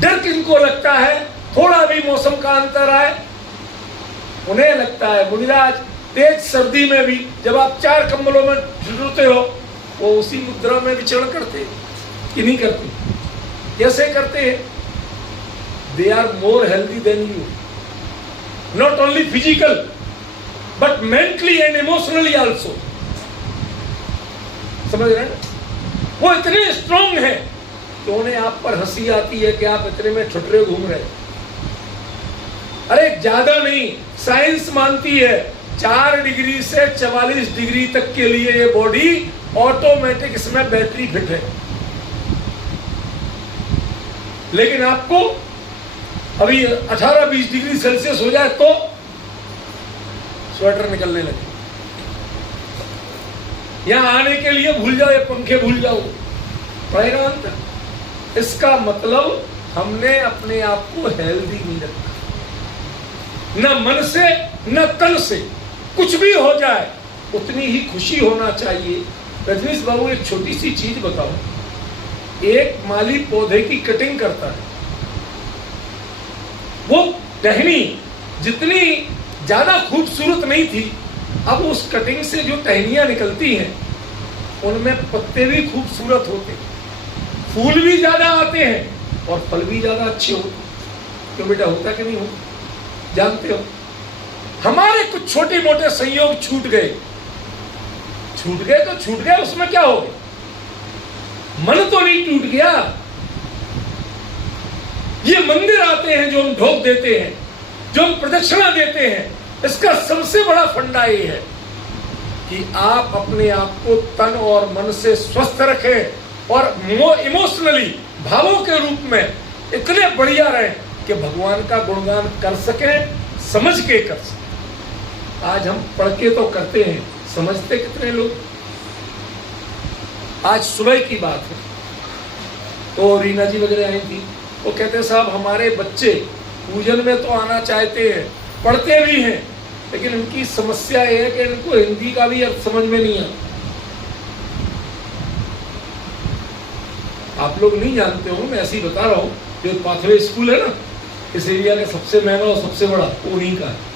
डर किनको लगता है? थोड़ा भी मौसम का अंतर आए, उन्हें लगता है मुनिराज तेज सर्दी में भी जब आप 4 कंबलों में झुलते हो, वो उसी मुद्रा में विचरण करते कि नहीं करते? कैसे करते हैं? They are more healthy than you, not only physical but mentally and emotionally also. समझ रहे हैं? वो इतने स्ट्रॉन्ग है कि उन्हें आप पर हंसी आती है कि आप इतने में ठुठरे घूम रहे। अरे ज्यादा नहीं, साइंस मानती है 4 डिग्री से 44 डिग्री तक के लिए ये बॉडी ऑटोमेटिक, इसमें बैटरी फिट है। लेकिन आपको अभी 18-20 डिग्री सेल्सियस हो जाए तो स्वेटर निकलने लगे। यहां आने के लिए भूल जाओ, ये पंखे भूल जाओ, पड़ेगा अंतर। इसका मतलब हमने अपने आप को हेल्दी नहीं रखा, न मन से न तन से। कुछ भी हो जाए उतनी ही खुशी होना चाहिए। रजनीश बाबू, एक छोटी सी चीज बताओ। एक माली पौधे की कटिंग करता है, वो टहनी जितनी ज्यादा खूबसूरत नहीं थी, अब उस कटिंग से जो टहनियां निकलती हैं उनमें पत्ते भी खूबसूरत होते, फूल भी ज्यादा आते हैं और फल भी ज्यादा अच्छे होते। क्यों बेटा, होता कि नहीं हो? जानते हो, हमारे कुछ छोटे मोटे संयोग छूट गए तो छूट गए, उसमें क्या हो गया? मन तो नहीं टूट गया। ये मंदिर आते हैं जो हम ढोक देते हैं, जो हम प्रदक्षिणा देते हैं, इसका सबसे बड़ा फंडा ये है कि आप अपने आप को तन और मन से स्वस्थ रखें और इमोशनली, भावों के रूप में इतने बढ़िया रहें कि भगवान का गुणगान कर सकें, समझ के कर सकें। आज हम पढ़ के तो करते हैं, समझते कितने लोग? आज सुबह की बात है तो रीना जी वगैरह आई थी, वो कहते साहब हमारे बच्चे पूजन में तो आना चाहते हैं, पढ़ते भी हैं, लेकिन उनकी समस्या यह है कि इनको हिंदी का भी अर्थ समझ में नहीं आता। आप लोग नहीं जानते हो, मैं ऐसे ही बता रहा हूँ। जो पाथवे स्कूल है ना, इस एरिया का सबसे महंगा और सबसे बड़ा वो उन्हीं का है।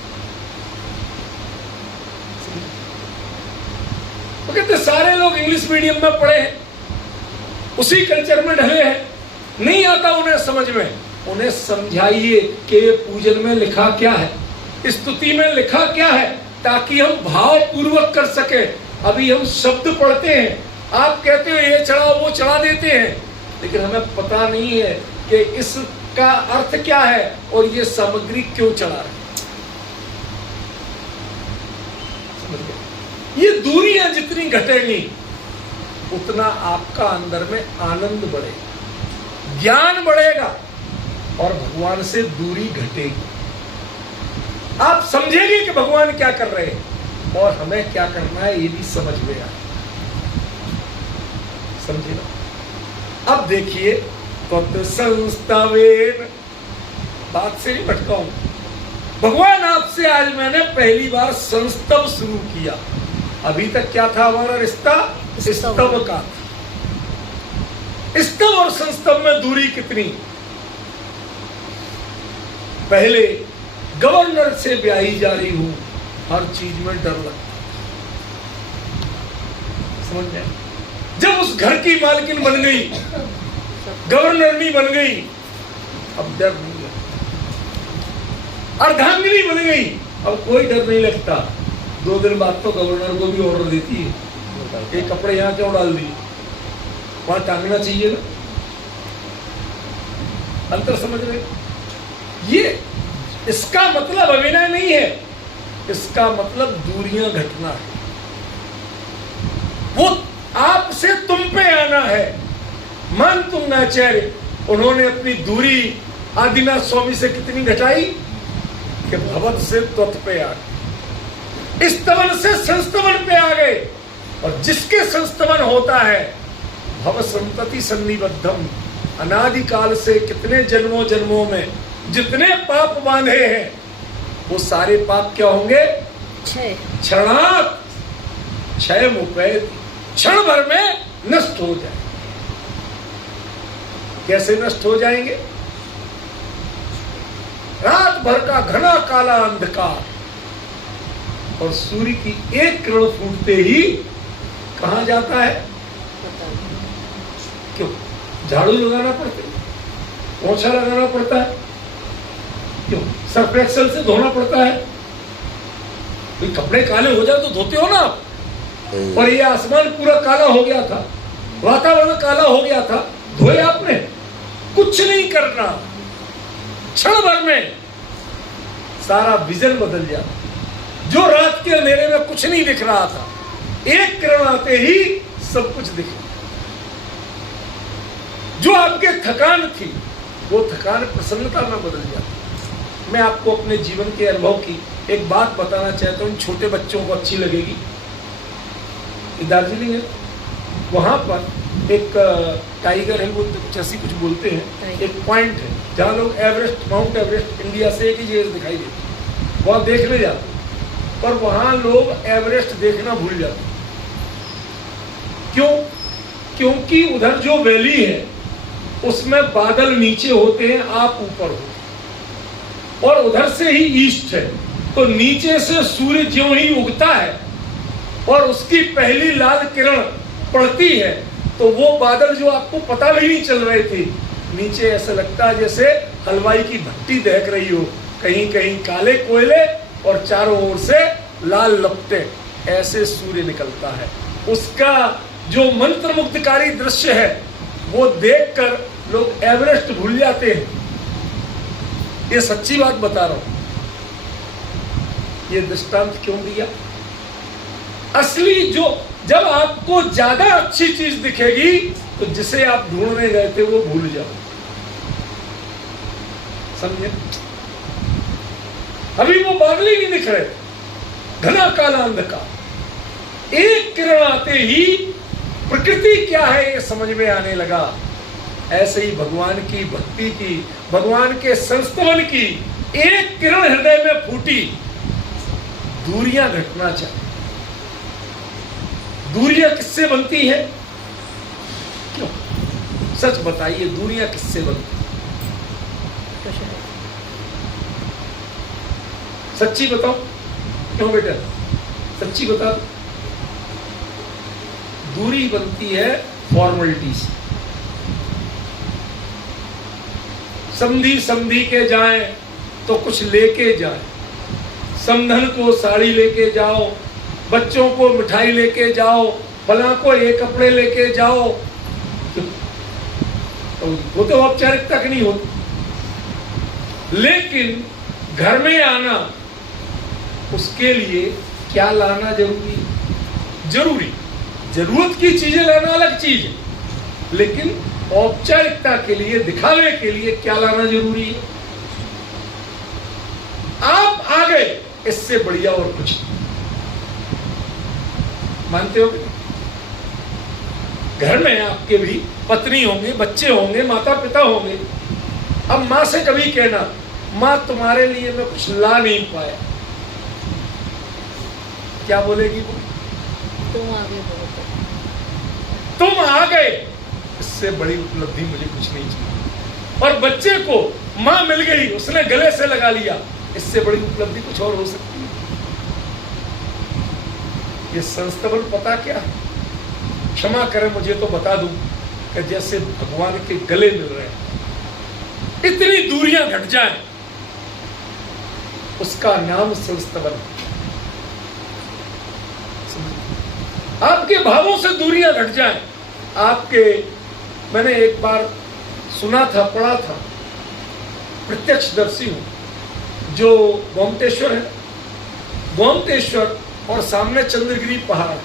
तो कहते सारे लोग इंग्लिश मीडियम में पढ़े हैं, उसी कल्चर में ढले हैं, नहीं आता उन्हें समझ में। उन्हें समझाइए कि पूजन में लिखा क्या है, स्तुति में लिखा क्या है, ताकि हम भाव पूर्वक कर सके। अभी हम शब्द पढ़ते हैं, आप कहते हो ये चढ़ाओ वो चढ़ा देते हैं, लेकिन हमें पता नहीं है कि इसका अर्थ क्या है और ये सामग्री क्यों चढ़ा रहे। ये दूरियां जितनी घटेंगी उतना आपका अंदर में आनंद बढ़ेगा, ज्ञान बढ़ेगा और भगवान से दूरी घटेगी। आप समझेंगे कि भगवान क्या कर रहे हैं और हमें क्या करना है, ये भी समझ में आए। समझे ना? अब देखिए, संस्तवेन, बात से नहीं भटकाऊं। भगवान आपसे आज मैंने पहली बार संस्तव शुरू किया। अभी तक क्या था हमारा रिश्ता? स्तव का। स्तव और संस्तव में दूरी कितनी? पहले गवर्नर से ब्याही जा रही हूं, हर चीज में डर लगता, समझ में? जब उस घर की मालकिन बन गई, गवर्नरनी बन गई, अब डर नहीं लगता। अर्धांगिनी बन गई, अब कोई डर नहीं लगता। 2 दिन बाद तो गवर्नर को भी ऑर्डर देती है, ये कपड़े यहां क्यों डाल दिए, वहां टांगना चाहिए ना। अंतर समझ रहे? ये इसका मतलब अभिनय नहीं है, इसका मतलब दूरियां घटना है। वो आपसे तुम पे आना है। मन तुम नाचार्य, उन्होंने अपनी दूरी आदिनाथ स्वामी से कितनी घटाई कि भवत से त्वत पे आ गए, स्तवन से संस्तवन पे आ गए। और जिसके संस्तवन होता है, भव संतति सन्निबद्धम, अनादिकाल से कितने जन्मों जन्मों में जितने पाप बांधे हैं, वो सारे पाप क्या होंगे? क्षणात् क्षय मुपैति, क्षण भर में नष्ट हो जाए। कैसे नष्ट हो जाएंगे? रात भर का घना काला अंधकार और सूर्य की एक किरण फूटते ही कहां जाता है? क्यों? झाड़ू लगाना पड़ता है, पोछा लगाना पड़ता है, क्यों? सर्फ एक्सेल से धोना पड़ता है। तो कपड़े काले हो जाए तो धोते हो ना आप। और ये आसमान पूरा काला हो गया था, वातावरण काला हो गया था, धोए आपने? कुछ नहीं करना, क्षण भर में सारा विजन बदल जाता। जो रात के अंधेरे में कुछ नहीं दिख रहा था, एक किरण आते ही सब कुछ दिख गया। जो आपके थकान थी, वो थकान प्रसन्नता में बदल जाती। मैं आपको अपने जीवन के अनुभव की एक बात बताना चाहता हूँ, छोटे बच्चों को अच्छी लगेगी। दार्जिलिंग है, वहां पर एक टाइगर हिल बोलते, कुछ ऐसी कुछ बोलते हैं, एक पॉइंट है जहां लोग एवरेस्ट, माउंट एवरेस्ट इंडिया से एक ही जगह दिखाई देती है, वहां देखने जाते हैं, पर वहां लोग एवरेस्ट देखना भूल जाते हैं। क्यों? क्योंकि उधर जो वैली है उसमें बादल नीचे होते हैं, आप ऊपर हो, और उधर से ही ईस्ट है, तो नीचे से सूर्य ज्यों ही उगता है और उसकी पहली लाल किरण पड़ती है, तो वो बादल जो आपको पता भी नहीं चल रहे थे, नीचे ऐसा लगता है जैसे हलवाई की भट्टी दहक रही हो, कहीं कहीं काले कोयले और चारों ओर से लाल लपटे, ऐसे सूर्य निकलता है। उसका जो मंत्रमुग्धकारी दृश्य है वो देखकर लोग एवरेस्ट भूल जाते हैं। ये सच्ची बात बता रहा हूं। ये दृष्टांत क्यों दिया? असली जो, जब आपको ज्यादा अच्छी चीज दिखेगी तो जिसे आप ढूंढने गए थे वो भूल जाओ। समझे? अभी वो बादल ही नहीं दिख रहे, घना काला अंधकार। एक किरण आते ही प्रकृति क्या है ये समझ में आने लगा। ऐसे ही भगवान की भक्ति की, भगवान के संस्तवन की एक किरण हृदय में फूटी, दूरियां घटना चाहिए। दूरियां किससे बनती है? क्यों? सच बताइए, दूरियां किससे बनती? सच्ची बताओ। क्यों बेटा? सच्ची बता। दूरी बनती है फॉर्मेलिटी से। समधी समधी के जाएं तो कुछ लेके जाएं, समधन को साड़ी लेके जाओ, बच्चों को मिठाई लेके जाओ, फला को ये कपड़े लेके जाओ, तो वो तो औपचारिकता की नहीं होती। लेकिन घर में आना, उसके लिए क्या लाना जरूरी? जरूरी, जरूरत की चीजें लाना अलग चीज है, लेकिन औपचारिकता के लिए, दिखावे के लिए क्या लाना जरूरी है? आप आ गए, इससे बढ़िया और कुछ नहीं। मानते हो? घर में आपके भी पत्नी होंगे, बच्चे होंगे, माता पिता होंगे। अब मां से कभी कहना, मां तुम्हारे लिए मैं कुछ ला नहीं पाया, क्या बोलेगी वो? तुम आगे बढ़ो, तुम आ गए, इससे बड़ी उपलब्धि मुझे कुछ नहीं चाहिए। और बच्चे को मां मिल गई, उसने गले से लगा लिया, इससे बड़ी उपलब्धि कुछ और हो सकती है? ये संस्तवन पता क्या है? क्षमा करें मुझे तो बता दूं कि जैसे भगवान के गले मिल रहे हैं, इतनी दूरियां घट जाएं, उसका नाम संस्तवन। आपके भावों से दूरियां घट जाएं, आपके, मैंने एक बार सुना था, पढ़ा था, प्रत्यक्षदर्शी हूं, जो गोमतेश्वर है, गोमतेश्वर और सामने चंद्रगिरी पहाड़,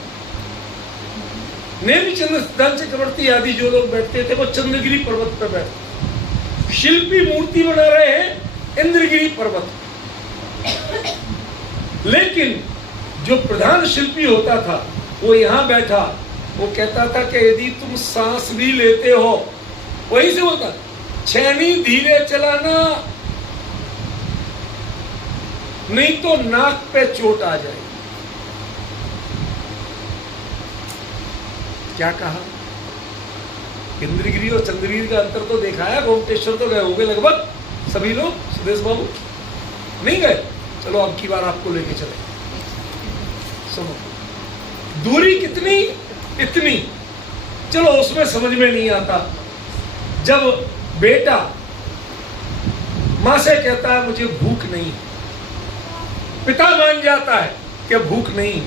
नेमिचंद्र सिद्धांत चक्रवर्ती आदि जो लोग बैठते थे वो चंद्रगिरी पर्वत पर बैठते। शिल्पी मूर्ति बना रहे हैं इंद्रगिरी पर्वत, लेकिन जो प्रधान शिल्पी होता था वो यहां बैठा, वो कहता था कि यदि तुम सांस भी लेते हो, वहीं से होता, छेनी धीरे चलाना, नहीं तो नाक पे चोट आ जाएगी। क्या कहा? इंद्रगिरी और चंद्रगिरी का अंतर तो देखा है। गोमतेश्वर तो गए होंगे लगभग सभी लोग, सुदेश बाबू नहीं गए? चलो अब की बार आपको लेके चले। सुनो, दूरी कितनी? इतनी। चलो उसमें समझ में नहीं आता। जब बेटा मां से कहता है मुझे भूख नहीं, पिता मान जाता है कि भूख नहीं,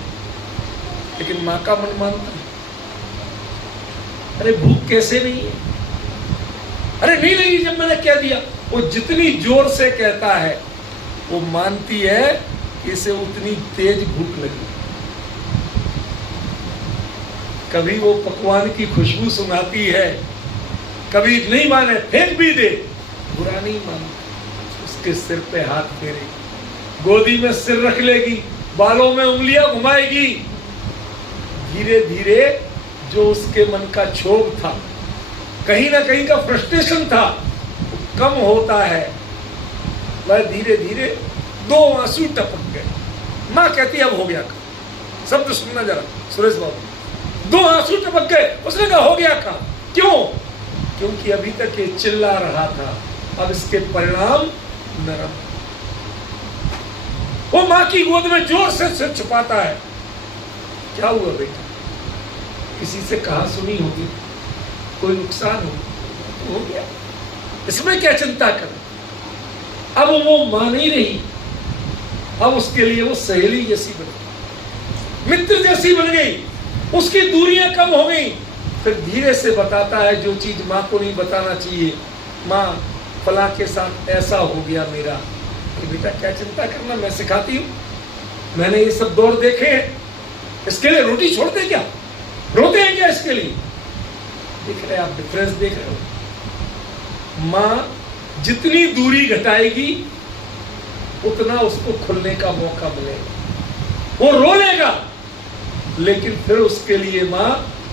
लेकिन मां का मन मानता है, अरे भूख कैसे नहीं है? अरे नहीं नहीं, जब मैंने कह दिया। वो जितनी जोर से कहता है, वो मानती है इसे उतनी तेज भूख लगी। कभी वो पकवान की खुशबू सुनाती है, कभी नहीं माने फेंक भी दे, बुरा नहीं मानती, उसके सिर पे हाथ फेरे, गोदी में सिर रख लेगी, बालों में उंगलियां घुमाएगी। धीरे धीरे जो उसके मन का क्षोभ था, कहीं ना कहीं का फ्रस्ट्रेशन था, कम होता है। वह धीरे धीरे 2 आंसू टपक गए। मां कहती अब हो गया। शब्द सुनना जरा सुरेश बाबू, 2 आंसू टपक गए। उसने कहा हो गया का? क्यों? क्योंकि अभी तक ये चिल्ला रहा था, अब इसके परिणाम नरम। वो मां की गोद में जोर से सिर छुपाता है। क्या हुआ बेटा? किसी से कहा सुनी होगी, कोई नुकसान हो गया, इसमें क्या चिंता कर। अब वो मां नहीं रही, अब उसके लिए वो सहेली जैसी बन गई, मित्र जैसी बन गई, उसकी दूरियां कम हो गई। फिर धीरे से बताता है जो चीज मां को नहीं बताना चाहिए। मां फला के साथ ऐसा हो गया मेरा। कि बेटा क्या चिंता करना, मैं सिखाती हूँ, मैंने ये सब दौर देखे हैं, इसके लिए रोटी छोड़ते क्या, रोते हैं क्या इसके लिए? देख रहे आप डिफरेंस देख रहे हो। मां जितनी दूरी घटाएगी उतना उसको खुलने का मौका मिलेगा। वो रो लेगा, लेकिन फिर उसके लिए मां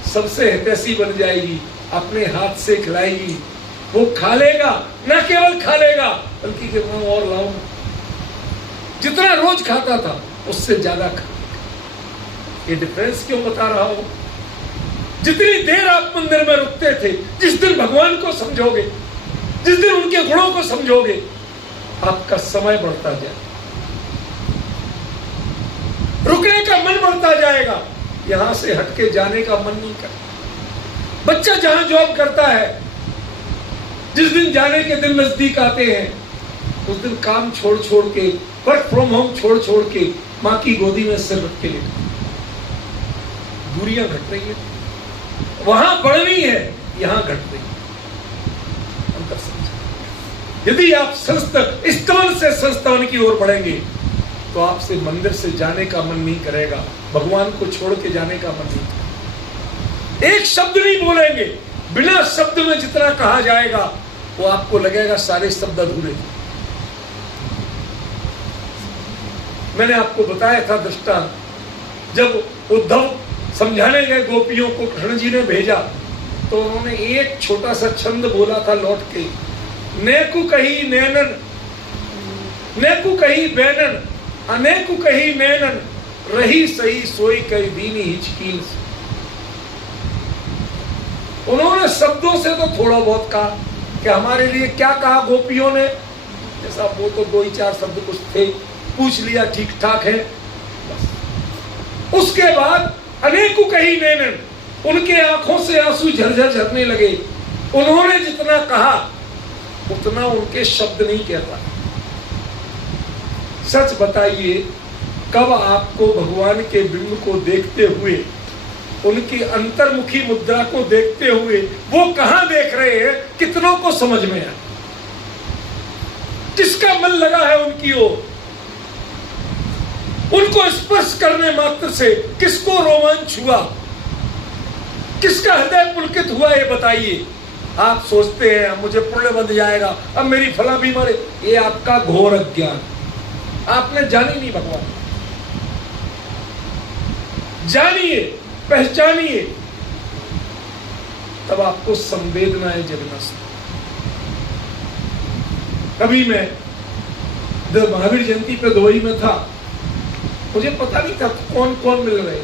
सबसे हितैषी बन जाएगी, अपने हाथ से खिलाएगी, वो खा लेगा, न केवल खा लेगा बल्कि कितना और लाऊं, जितना रोज खाता था उससे ज्यादा खा। ये डिफरेंस क्यों बता रहा हूं? जितनी देर आप मंदिर में रुकते थे, जिस दिन भगवान को समझोगे, जिस दिन उनके गुणों को समझोगे, आपका समय बढ़ता जाए, रुकने का मन बढ़ता जाएगा, यहां से हटके जाने का मन नहीं करता। बच्चा जहां जॉब करता है, जिस दिन जाने के दिन नजदीक आते हैं, उस दिन काम छोड़ छोड़ के, वर्क फ्रॉम होम छोड़ छोड़ के मां की गोदी में सिर रख के लेकर, दूरियां घट रही है, वहां बढ़नी है, यहां घट रही है। अंतर समझ। यदि आप स्तवन से संस्थान की ओर बढ़ेंगे तो आपसे मंदिर से जाने का मन नहीं करेगा, भगवान को छोड़ के जाने का मन नहीं करेगा। एक शब्द नहीं बोलेंगे, बिना शब्द में जितना कहा जाएगा वो आपको लगेगा सारे शब्द अधूरे। मैंने आपको बताया था दृष्टांत, जब उद्धव समझाने गए गोपियों को, कृष्ण जी ने भेजा तो उन्होंने एक छोटा सा छंद बोला था लौट के, नेकु कही नैनन, नेकु कही बैनन, अनेकु कही नैनन, रही सही सोई कही दीनी हिचकीन। उन्होंने शब्दों से तो थोड़ा बहुत कहा कि हमारे लिए क्या कहा गोपियों ने, जैसा वो तो 2-4 शब्द कुछ थे, पूछ लिया ठीक ठाक है बस। उसके बाद अनेकु कही नैनन, उनके आंखों से आंसू झरझर झरने लगे। उन्होंने जितना कहा उतना उनके शब्द नहीं कह पाए। सच बताइए, कब आपको भगवान के बिंब को देखते हुए, उनकी अंतर्मुखी मुद्रा को देखते हुए, वो कहां देख रहे हैं, कितनों को समझ में आया? किसका मन लगा है उनकी ओर? उनको स्पर्श करने मात्र से किसको रोमांच हुआ, किसका हृदय पुलकित हुआ, ये बताइए। आप सोचते हैं मुझे पुण्य बंध जाएगा, अब मेरी फला बीमारी, ये आपका घोर अज्ञान। आपने जानी नहीं भगवान, जानिए, पहचानिए, तब आपको संवेदनाएं जगना शुरू। कभी मैं महावीर जयंती पे दुबई में था, मुझे पता नहीं था कौन कौन मिल रहे।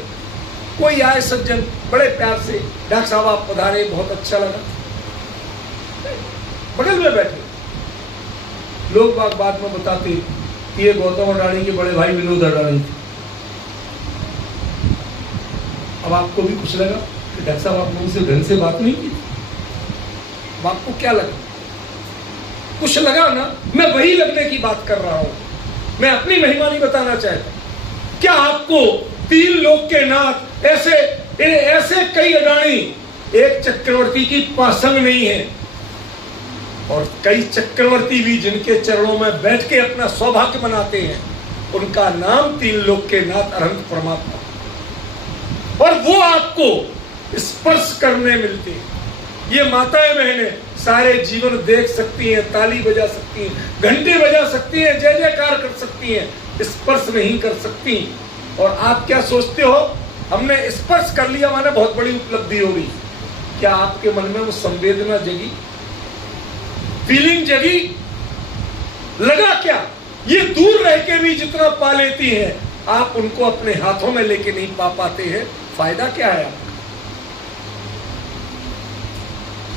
कोई आए सज्जन, बड़े प्यार से, डॉक्टर साहब आप पधारे, बहुत अच्छा लगा। बगल में बैठे लोग बाग बाद में बताते कि ये गौतम अडाणी के बड़े भाई विनोद अडाणी थे। अब आपको भी कुछ लगा कि डॉक्टर साहब आप लोगों से ढंग से बात नहीं की, अब आपको क्या लगा? कुछ लगा ना? मैं वही लगने की बात कर रहा हूं, मैं अपनी महिमा नहीं बताना चाहता। क्या आपको 3 लोक के नाथ, ऐसे कई अडाणी, एक चक्रवर्ती की पासंग नहीं है, और कई चक्रवर्ती भी जिनके चरणों में बैठ के अपना सौभाग्य मनाते हैं, उनका नाम तीन लोक के नाथ अनंत परमात्मा, और वो आपको स्पर्श करने मिलते हैं। ये माताएं बहनें सारे जीवन देख सकती हैं, ताली बजा सकती हैं, घंटे बजा सकती हैं, जय जयकार कर सकती हैं, स्पर्श नहीं कर सकती। और आप क्या सोचते हो, हमने स्पर्श कर लिया माने बहुत बड़ी उपलब्धि हो गई? क्या आपके मन में वो संवेदना जगी, फीलिंग जगी? लगा क्या? ये दूर रह के भी जितना पा लेती हैं, आप उनको अपने हाथों में लेके नहीं पा पाते हैं। फायदा क्या है आपका?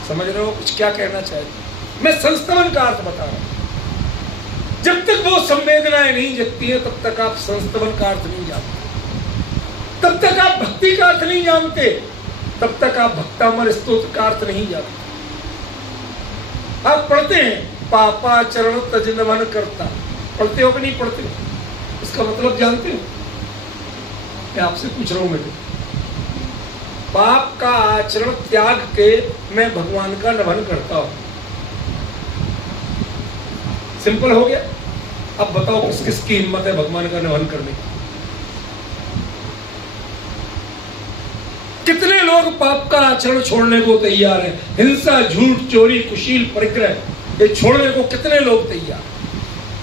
समझ रहे हो कुछ क्या कहना चाहते? मैं संस्तवन का अर्थ बता रहा हूं। जब तक वो संवेदनाएं नहीं जगती है तब तक आप संस्तवन का अर्थ नहीं जानते, तब तक आप भक्ति का अर्थ नहीं जानते, तब तक आप भक्तामर स्तोत्र का अर्थ नहीं जानते। आप पढ़ते हैं पापा चरण तज नमन करता, पढ़ते हो कि नहीं पढ़ते हो? इसका मतलब जानते हो? मैं आपसे पूछ रहा हूं। मैं पाप का आचरण त्याग के मैं भगवान का नमन करता हूं। सिंपल हो गया। अब बताओ किस किस की हिम्मत है भगवान का नमन करने की? कितने लोग पाप का आचरण छोड़ने को तैयार हैं? हिंसा, झूठ, चोरी, कुशील, परिग्रह, ये छोड़ने को कितने लोग तैयार?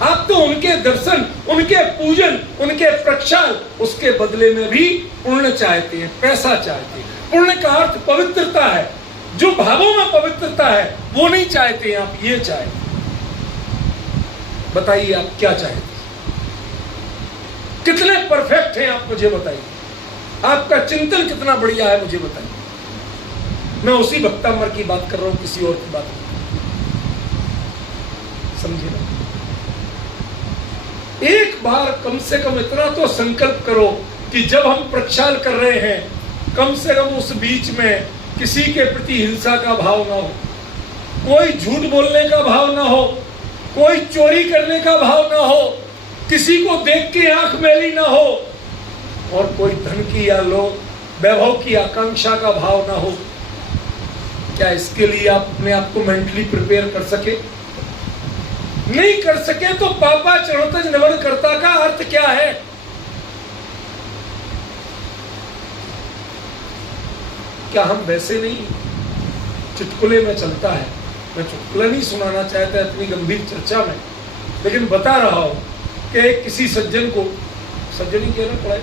आप तो उनके दर्शन, उनके पूजन, उनके प्रक्षाल, उसके बदले में भी पुण्य चाहते हैं, पैसा चाहते हैं। पुण्य का अर्थ पवित्रता है, जो भावों में पवित्रता है वो नहीं चाहते हैं, आप ये चाहते। बताइए आप क्या चाहते? कितने परफेक्ट हैं आप मुझे बताइए। आपका चिंतन कितना बढ़िया है मुझे बताइए। मैं उसी भक्तामर की बात कर रहा हूं, किसी और की बात नहीं। समझे ना? एक बार कम से कम इतना तो संकल्प करो कि जब हम प्रक्षाल कर रहे हैं, कम से कम उस बीच में किसी के प्रति हिंसा का भाव ना हो, कोई झूठ बोलने का भाव ना हो, कोई चोरी करने का भाव ना हो, किसी को देख के आंख मैली ना हो, और कोई धन की या लोग वैभव की आकांक्षा का भाव ना हो। क्या इसके लिए आप अपने आप को मेंटली प्रिपेयर कर सके? नहीं कर सके तो पापा चरणतज नमन करता का अर्थ क्या है? क्या हम वैसे नहीं? चुटकुले में चलता है। मैं चुटकुला नहीं सुनाना चाहता इतनी गंभीर चर्चा में, लेकिन बता रहा हूं कि किसी सज्जन को, सज्जन ही कहना पड़ा,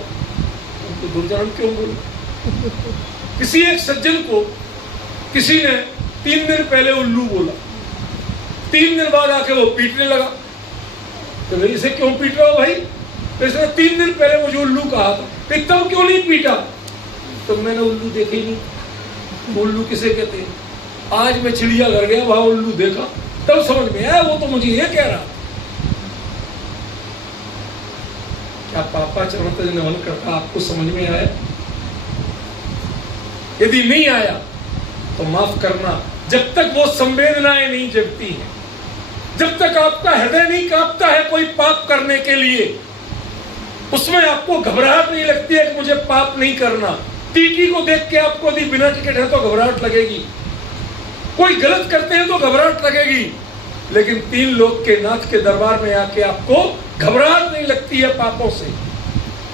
उनको दुर्जन क्यों बोले? किसी एक सज्जन को किसी ने 3 दिन पहले उल्लू बोला, 3 दिन बाद आके वो पीटने लगा। तो भाई इसे क्यों पीट रहा हो भाई? तो इसने 3 दिन पहले मुझे उल्लू कहा था, तब क्यों नहीं पीटा? तो मैंने उल्लू देखे ही नहीं। उल्लू किसे कहते हैं? आज मैं चिड़ियाघर गया, वहां उल्लू देखा, तब समझ में आया वो तो मुझे ये कह रहा। क्या पापा चरणतज नमन करता आपको समझ में आया? यदि नहीं आया तो माफ करना। जब तक वो संवेदनाएं नहीं जगती हैं, जब तक आपका हृदय नहीं कांपता है कोई पाप करने के लिए, उसमें आपको घबराहट नहीं लगती है कि मुझे पाप नहीं करना। टीटी को देख के आपको यदि बिना टिकट है तो घबराहट लगेगी, कोई गलत करते हैं तो घबराहट लगेगी, लेकिन 3 लोक के नाथ के दरबार में आके आपको घबराहट नहीं लगती है पापों से,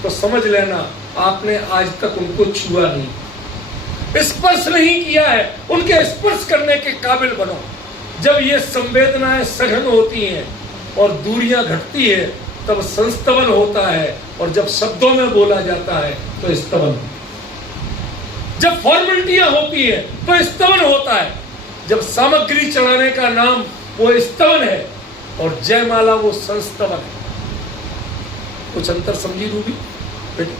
तो समझ लेना आपने आज तक उनको छुआ नहीं, स्पर्श नहीं किया है। उनके स्पर्श करने के काबिल बनो। जब ये संवेदनाएं सघन होती हैं और दूरियां घटती है तब संस्तवन होता है, और जब शब्दों में बोला जाता है तो स्तवन। जब फॉर्मेलिटियां होती है तो स्तवन होता है, जब सामग्री चढ़ाने का नाम वो स्तवन है और जयमाला वो संस्तवन है। कुछ अंतर समझी रूबी बेटी?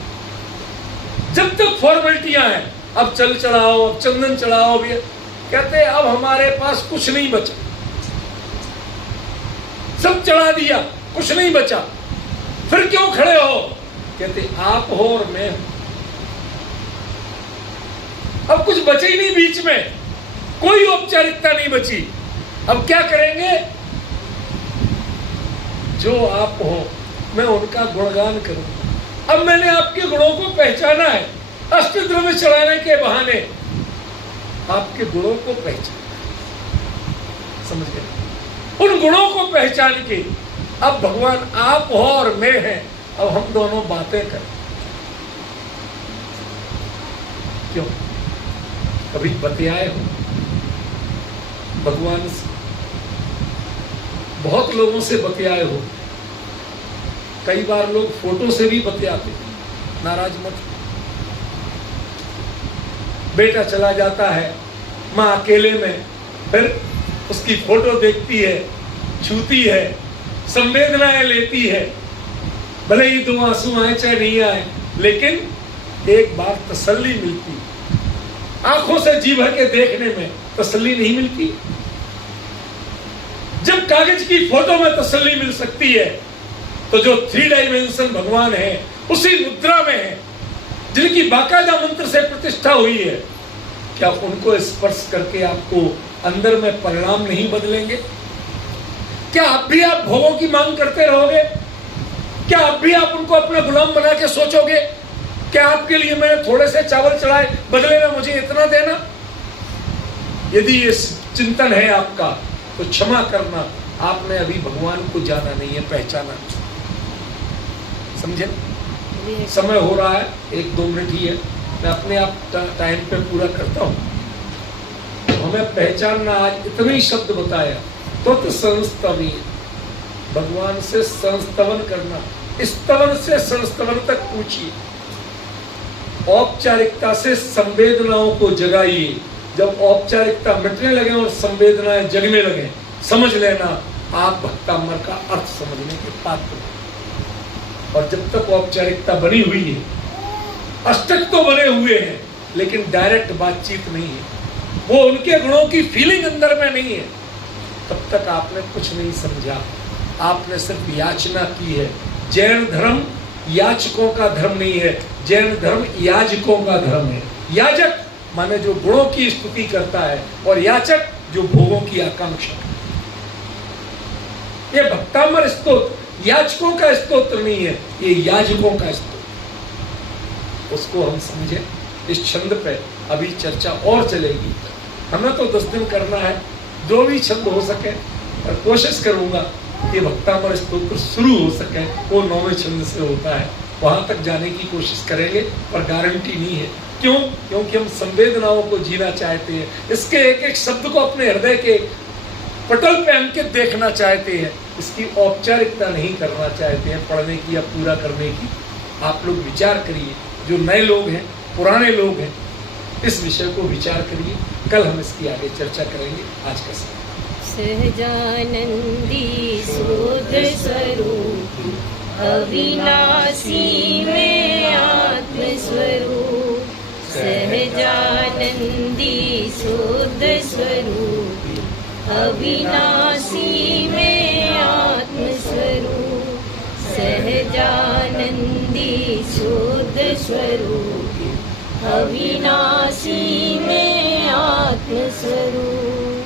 जब तक फॉर्मेलिटियां हैं, अब चल चढ़ाओ, अब चंदन चढ़ाओ, भी कहते अब हमारे पास कुछ नहीं बचा, सब चढ़ा दिया, कुछ नहीं बचा, फिर क्यों खड़े हो? कहते आप हो और मैं हूं, अब कुछ बचे ही नहीं, बीच में कोई औपचारिकता नहीं बची। अब क्या करेंगे? जो आप हो मैं उनका गुणगान करूंगा। अब मैंने आपके गुणों को पहचाना है, अष्टद्रव्य चढ़ाने के बहाने आपके गुणों को पहचाना, समझ गए? उन गुणों को पहचान के अब भगवान आप हो और मैं हैं, अब हम दोनों बातें करें। क्यों? कभी बतियाए हो भगवान से? बहुत लोगों से बतियाए हो। कई बार लोग फोटो से भी बतियाते, नाराज मत। बेटा चला जाता है, माँ अकेले में, फिर उसकी फोटो देखती है, छूती है, संवेदनाएं लेती है, भले ही 2 आंसू आए चाहे नहीं आए, लेकिन एक बार तसल्ली मिलती। आंखों से जी भर के देखने में तसल्ली नहीं मिलती। जब कागज की फोटो में तसल्ली मिल सकती है, तो जो 3 डायमेंशन भगवान है उसी मुद्रा में है, जिनकी बाकायदा मंत्र से प्रतिष्ठा हुई है, क्या उनको स्पर्श करके आपको अंदर में परिणाम नहीं बदलेंगे? क्या अब भी आप भोगों की मांग करते रहोगे? क्या अब भी आप उनको अपना गुलाम बना के सोचोगे? क्या आपके लिए मैंने थोड़े से चावल चढ़ाए, बदले में मुझे इतना देना? यदि ये चिंतन है आपका, तो क्षमा करना, आपने अभी भगवान को जाना नहीं है, पहचाना नहीं। समझे? समय हो रहा है, 1-2 मिनट ही है, मैं अपने आप टाइम पे पूरा करता हूं। हमें पहचानना, आज इतने ही शब्द बताया, तो संस्तवी, भगवान से संस्तवन करना, स्तवन से संस्तवन तक पूछिए, औपचारिकता से संवेदनाओं को जगाइए। जब औपचारिकता मिटने लगे और संवेदनाएं जगने लगे, समझ लेना आप भक्तामर का अर्थ समझने के पात्र हैं। और जब तक औपचारिकता बनी हुई है, अष्टक तो बने हुए हैं, लेकिन डायरेक्ट बातचीत नहीं है, वो उनके गुणों की फीलिंग अंदर में नहीं है, तब तक आपने कुछ नहीं समझा। आपने सिर्फ याचना की है। जैन धर्म याचकों का धर्म नहीं है, जैन धर्म याजकों का धर्म है। याजक माने जो गुणों की स्तुति करता है, और याचक जो भोगों की आकांक्षा। ये भक्तामर स्तोत्र याचकों का स्तोत्र नहीं है, ये याजकों का स्तोत्र। उसको हम समझे। इस छंद पे अभी चर्चा और चलेगी। हमें तो 10 दिन करना है, जो भी छंद हो सके, और कोशिश करूंगा कि भक्तामर स्तोत्र शुरू हो सके, वो 9वें छंद से होता है, वहां तक जाने की कोशिश करेंगे, पर गारंटी नहीं है। क्यों? क्योंकि हम संवेदनाओं को जीना चाहते हैं, इसके एक एक शब्द को अपने हृदय के पटल पे अंकित देखना चाहते हैं, इसकी औपचारिकता नहीं करना चाहते हैं, पढ़ने की या पूरा करने की। आप लोग विचार करिए, जो नए लोग हैं, पुराने लोग हैं, इस विषय को विचार करिए। कल हम इसकी आगे चर्चा करेंगे। आज का समय सहजानंदी शोध स्वरूप, अविनाशी में आत्मस्वरूप। सहजानंदी शोध स्वरूप, अविनाशी में आत्मस्वरूप। सहजानंदी शोध स्वरूप, अविनाशी में आत्मस्वरूप।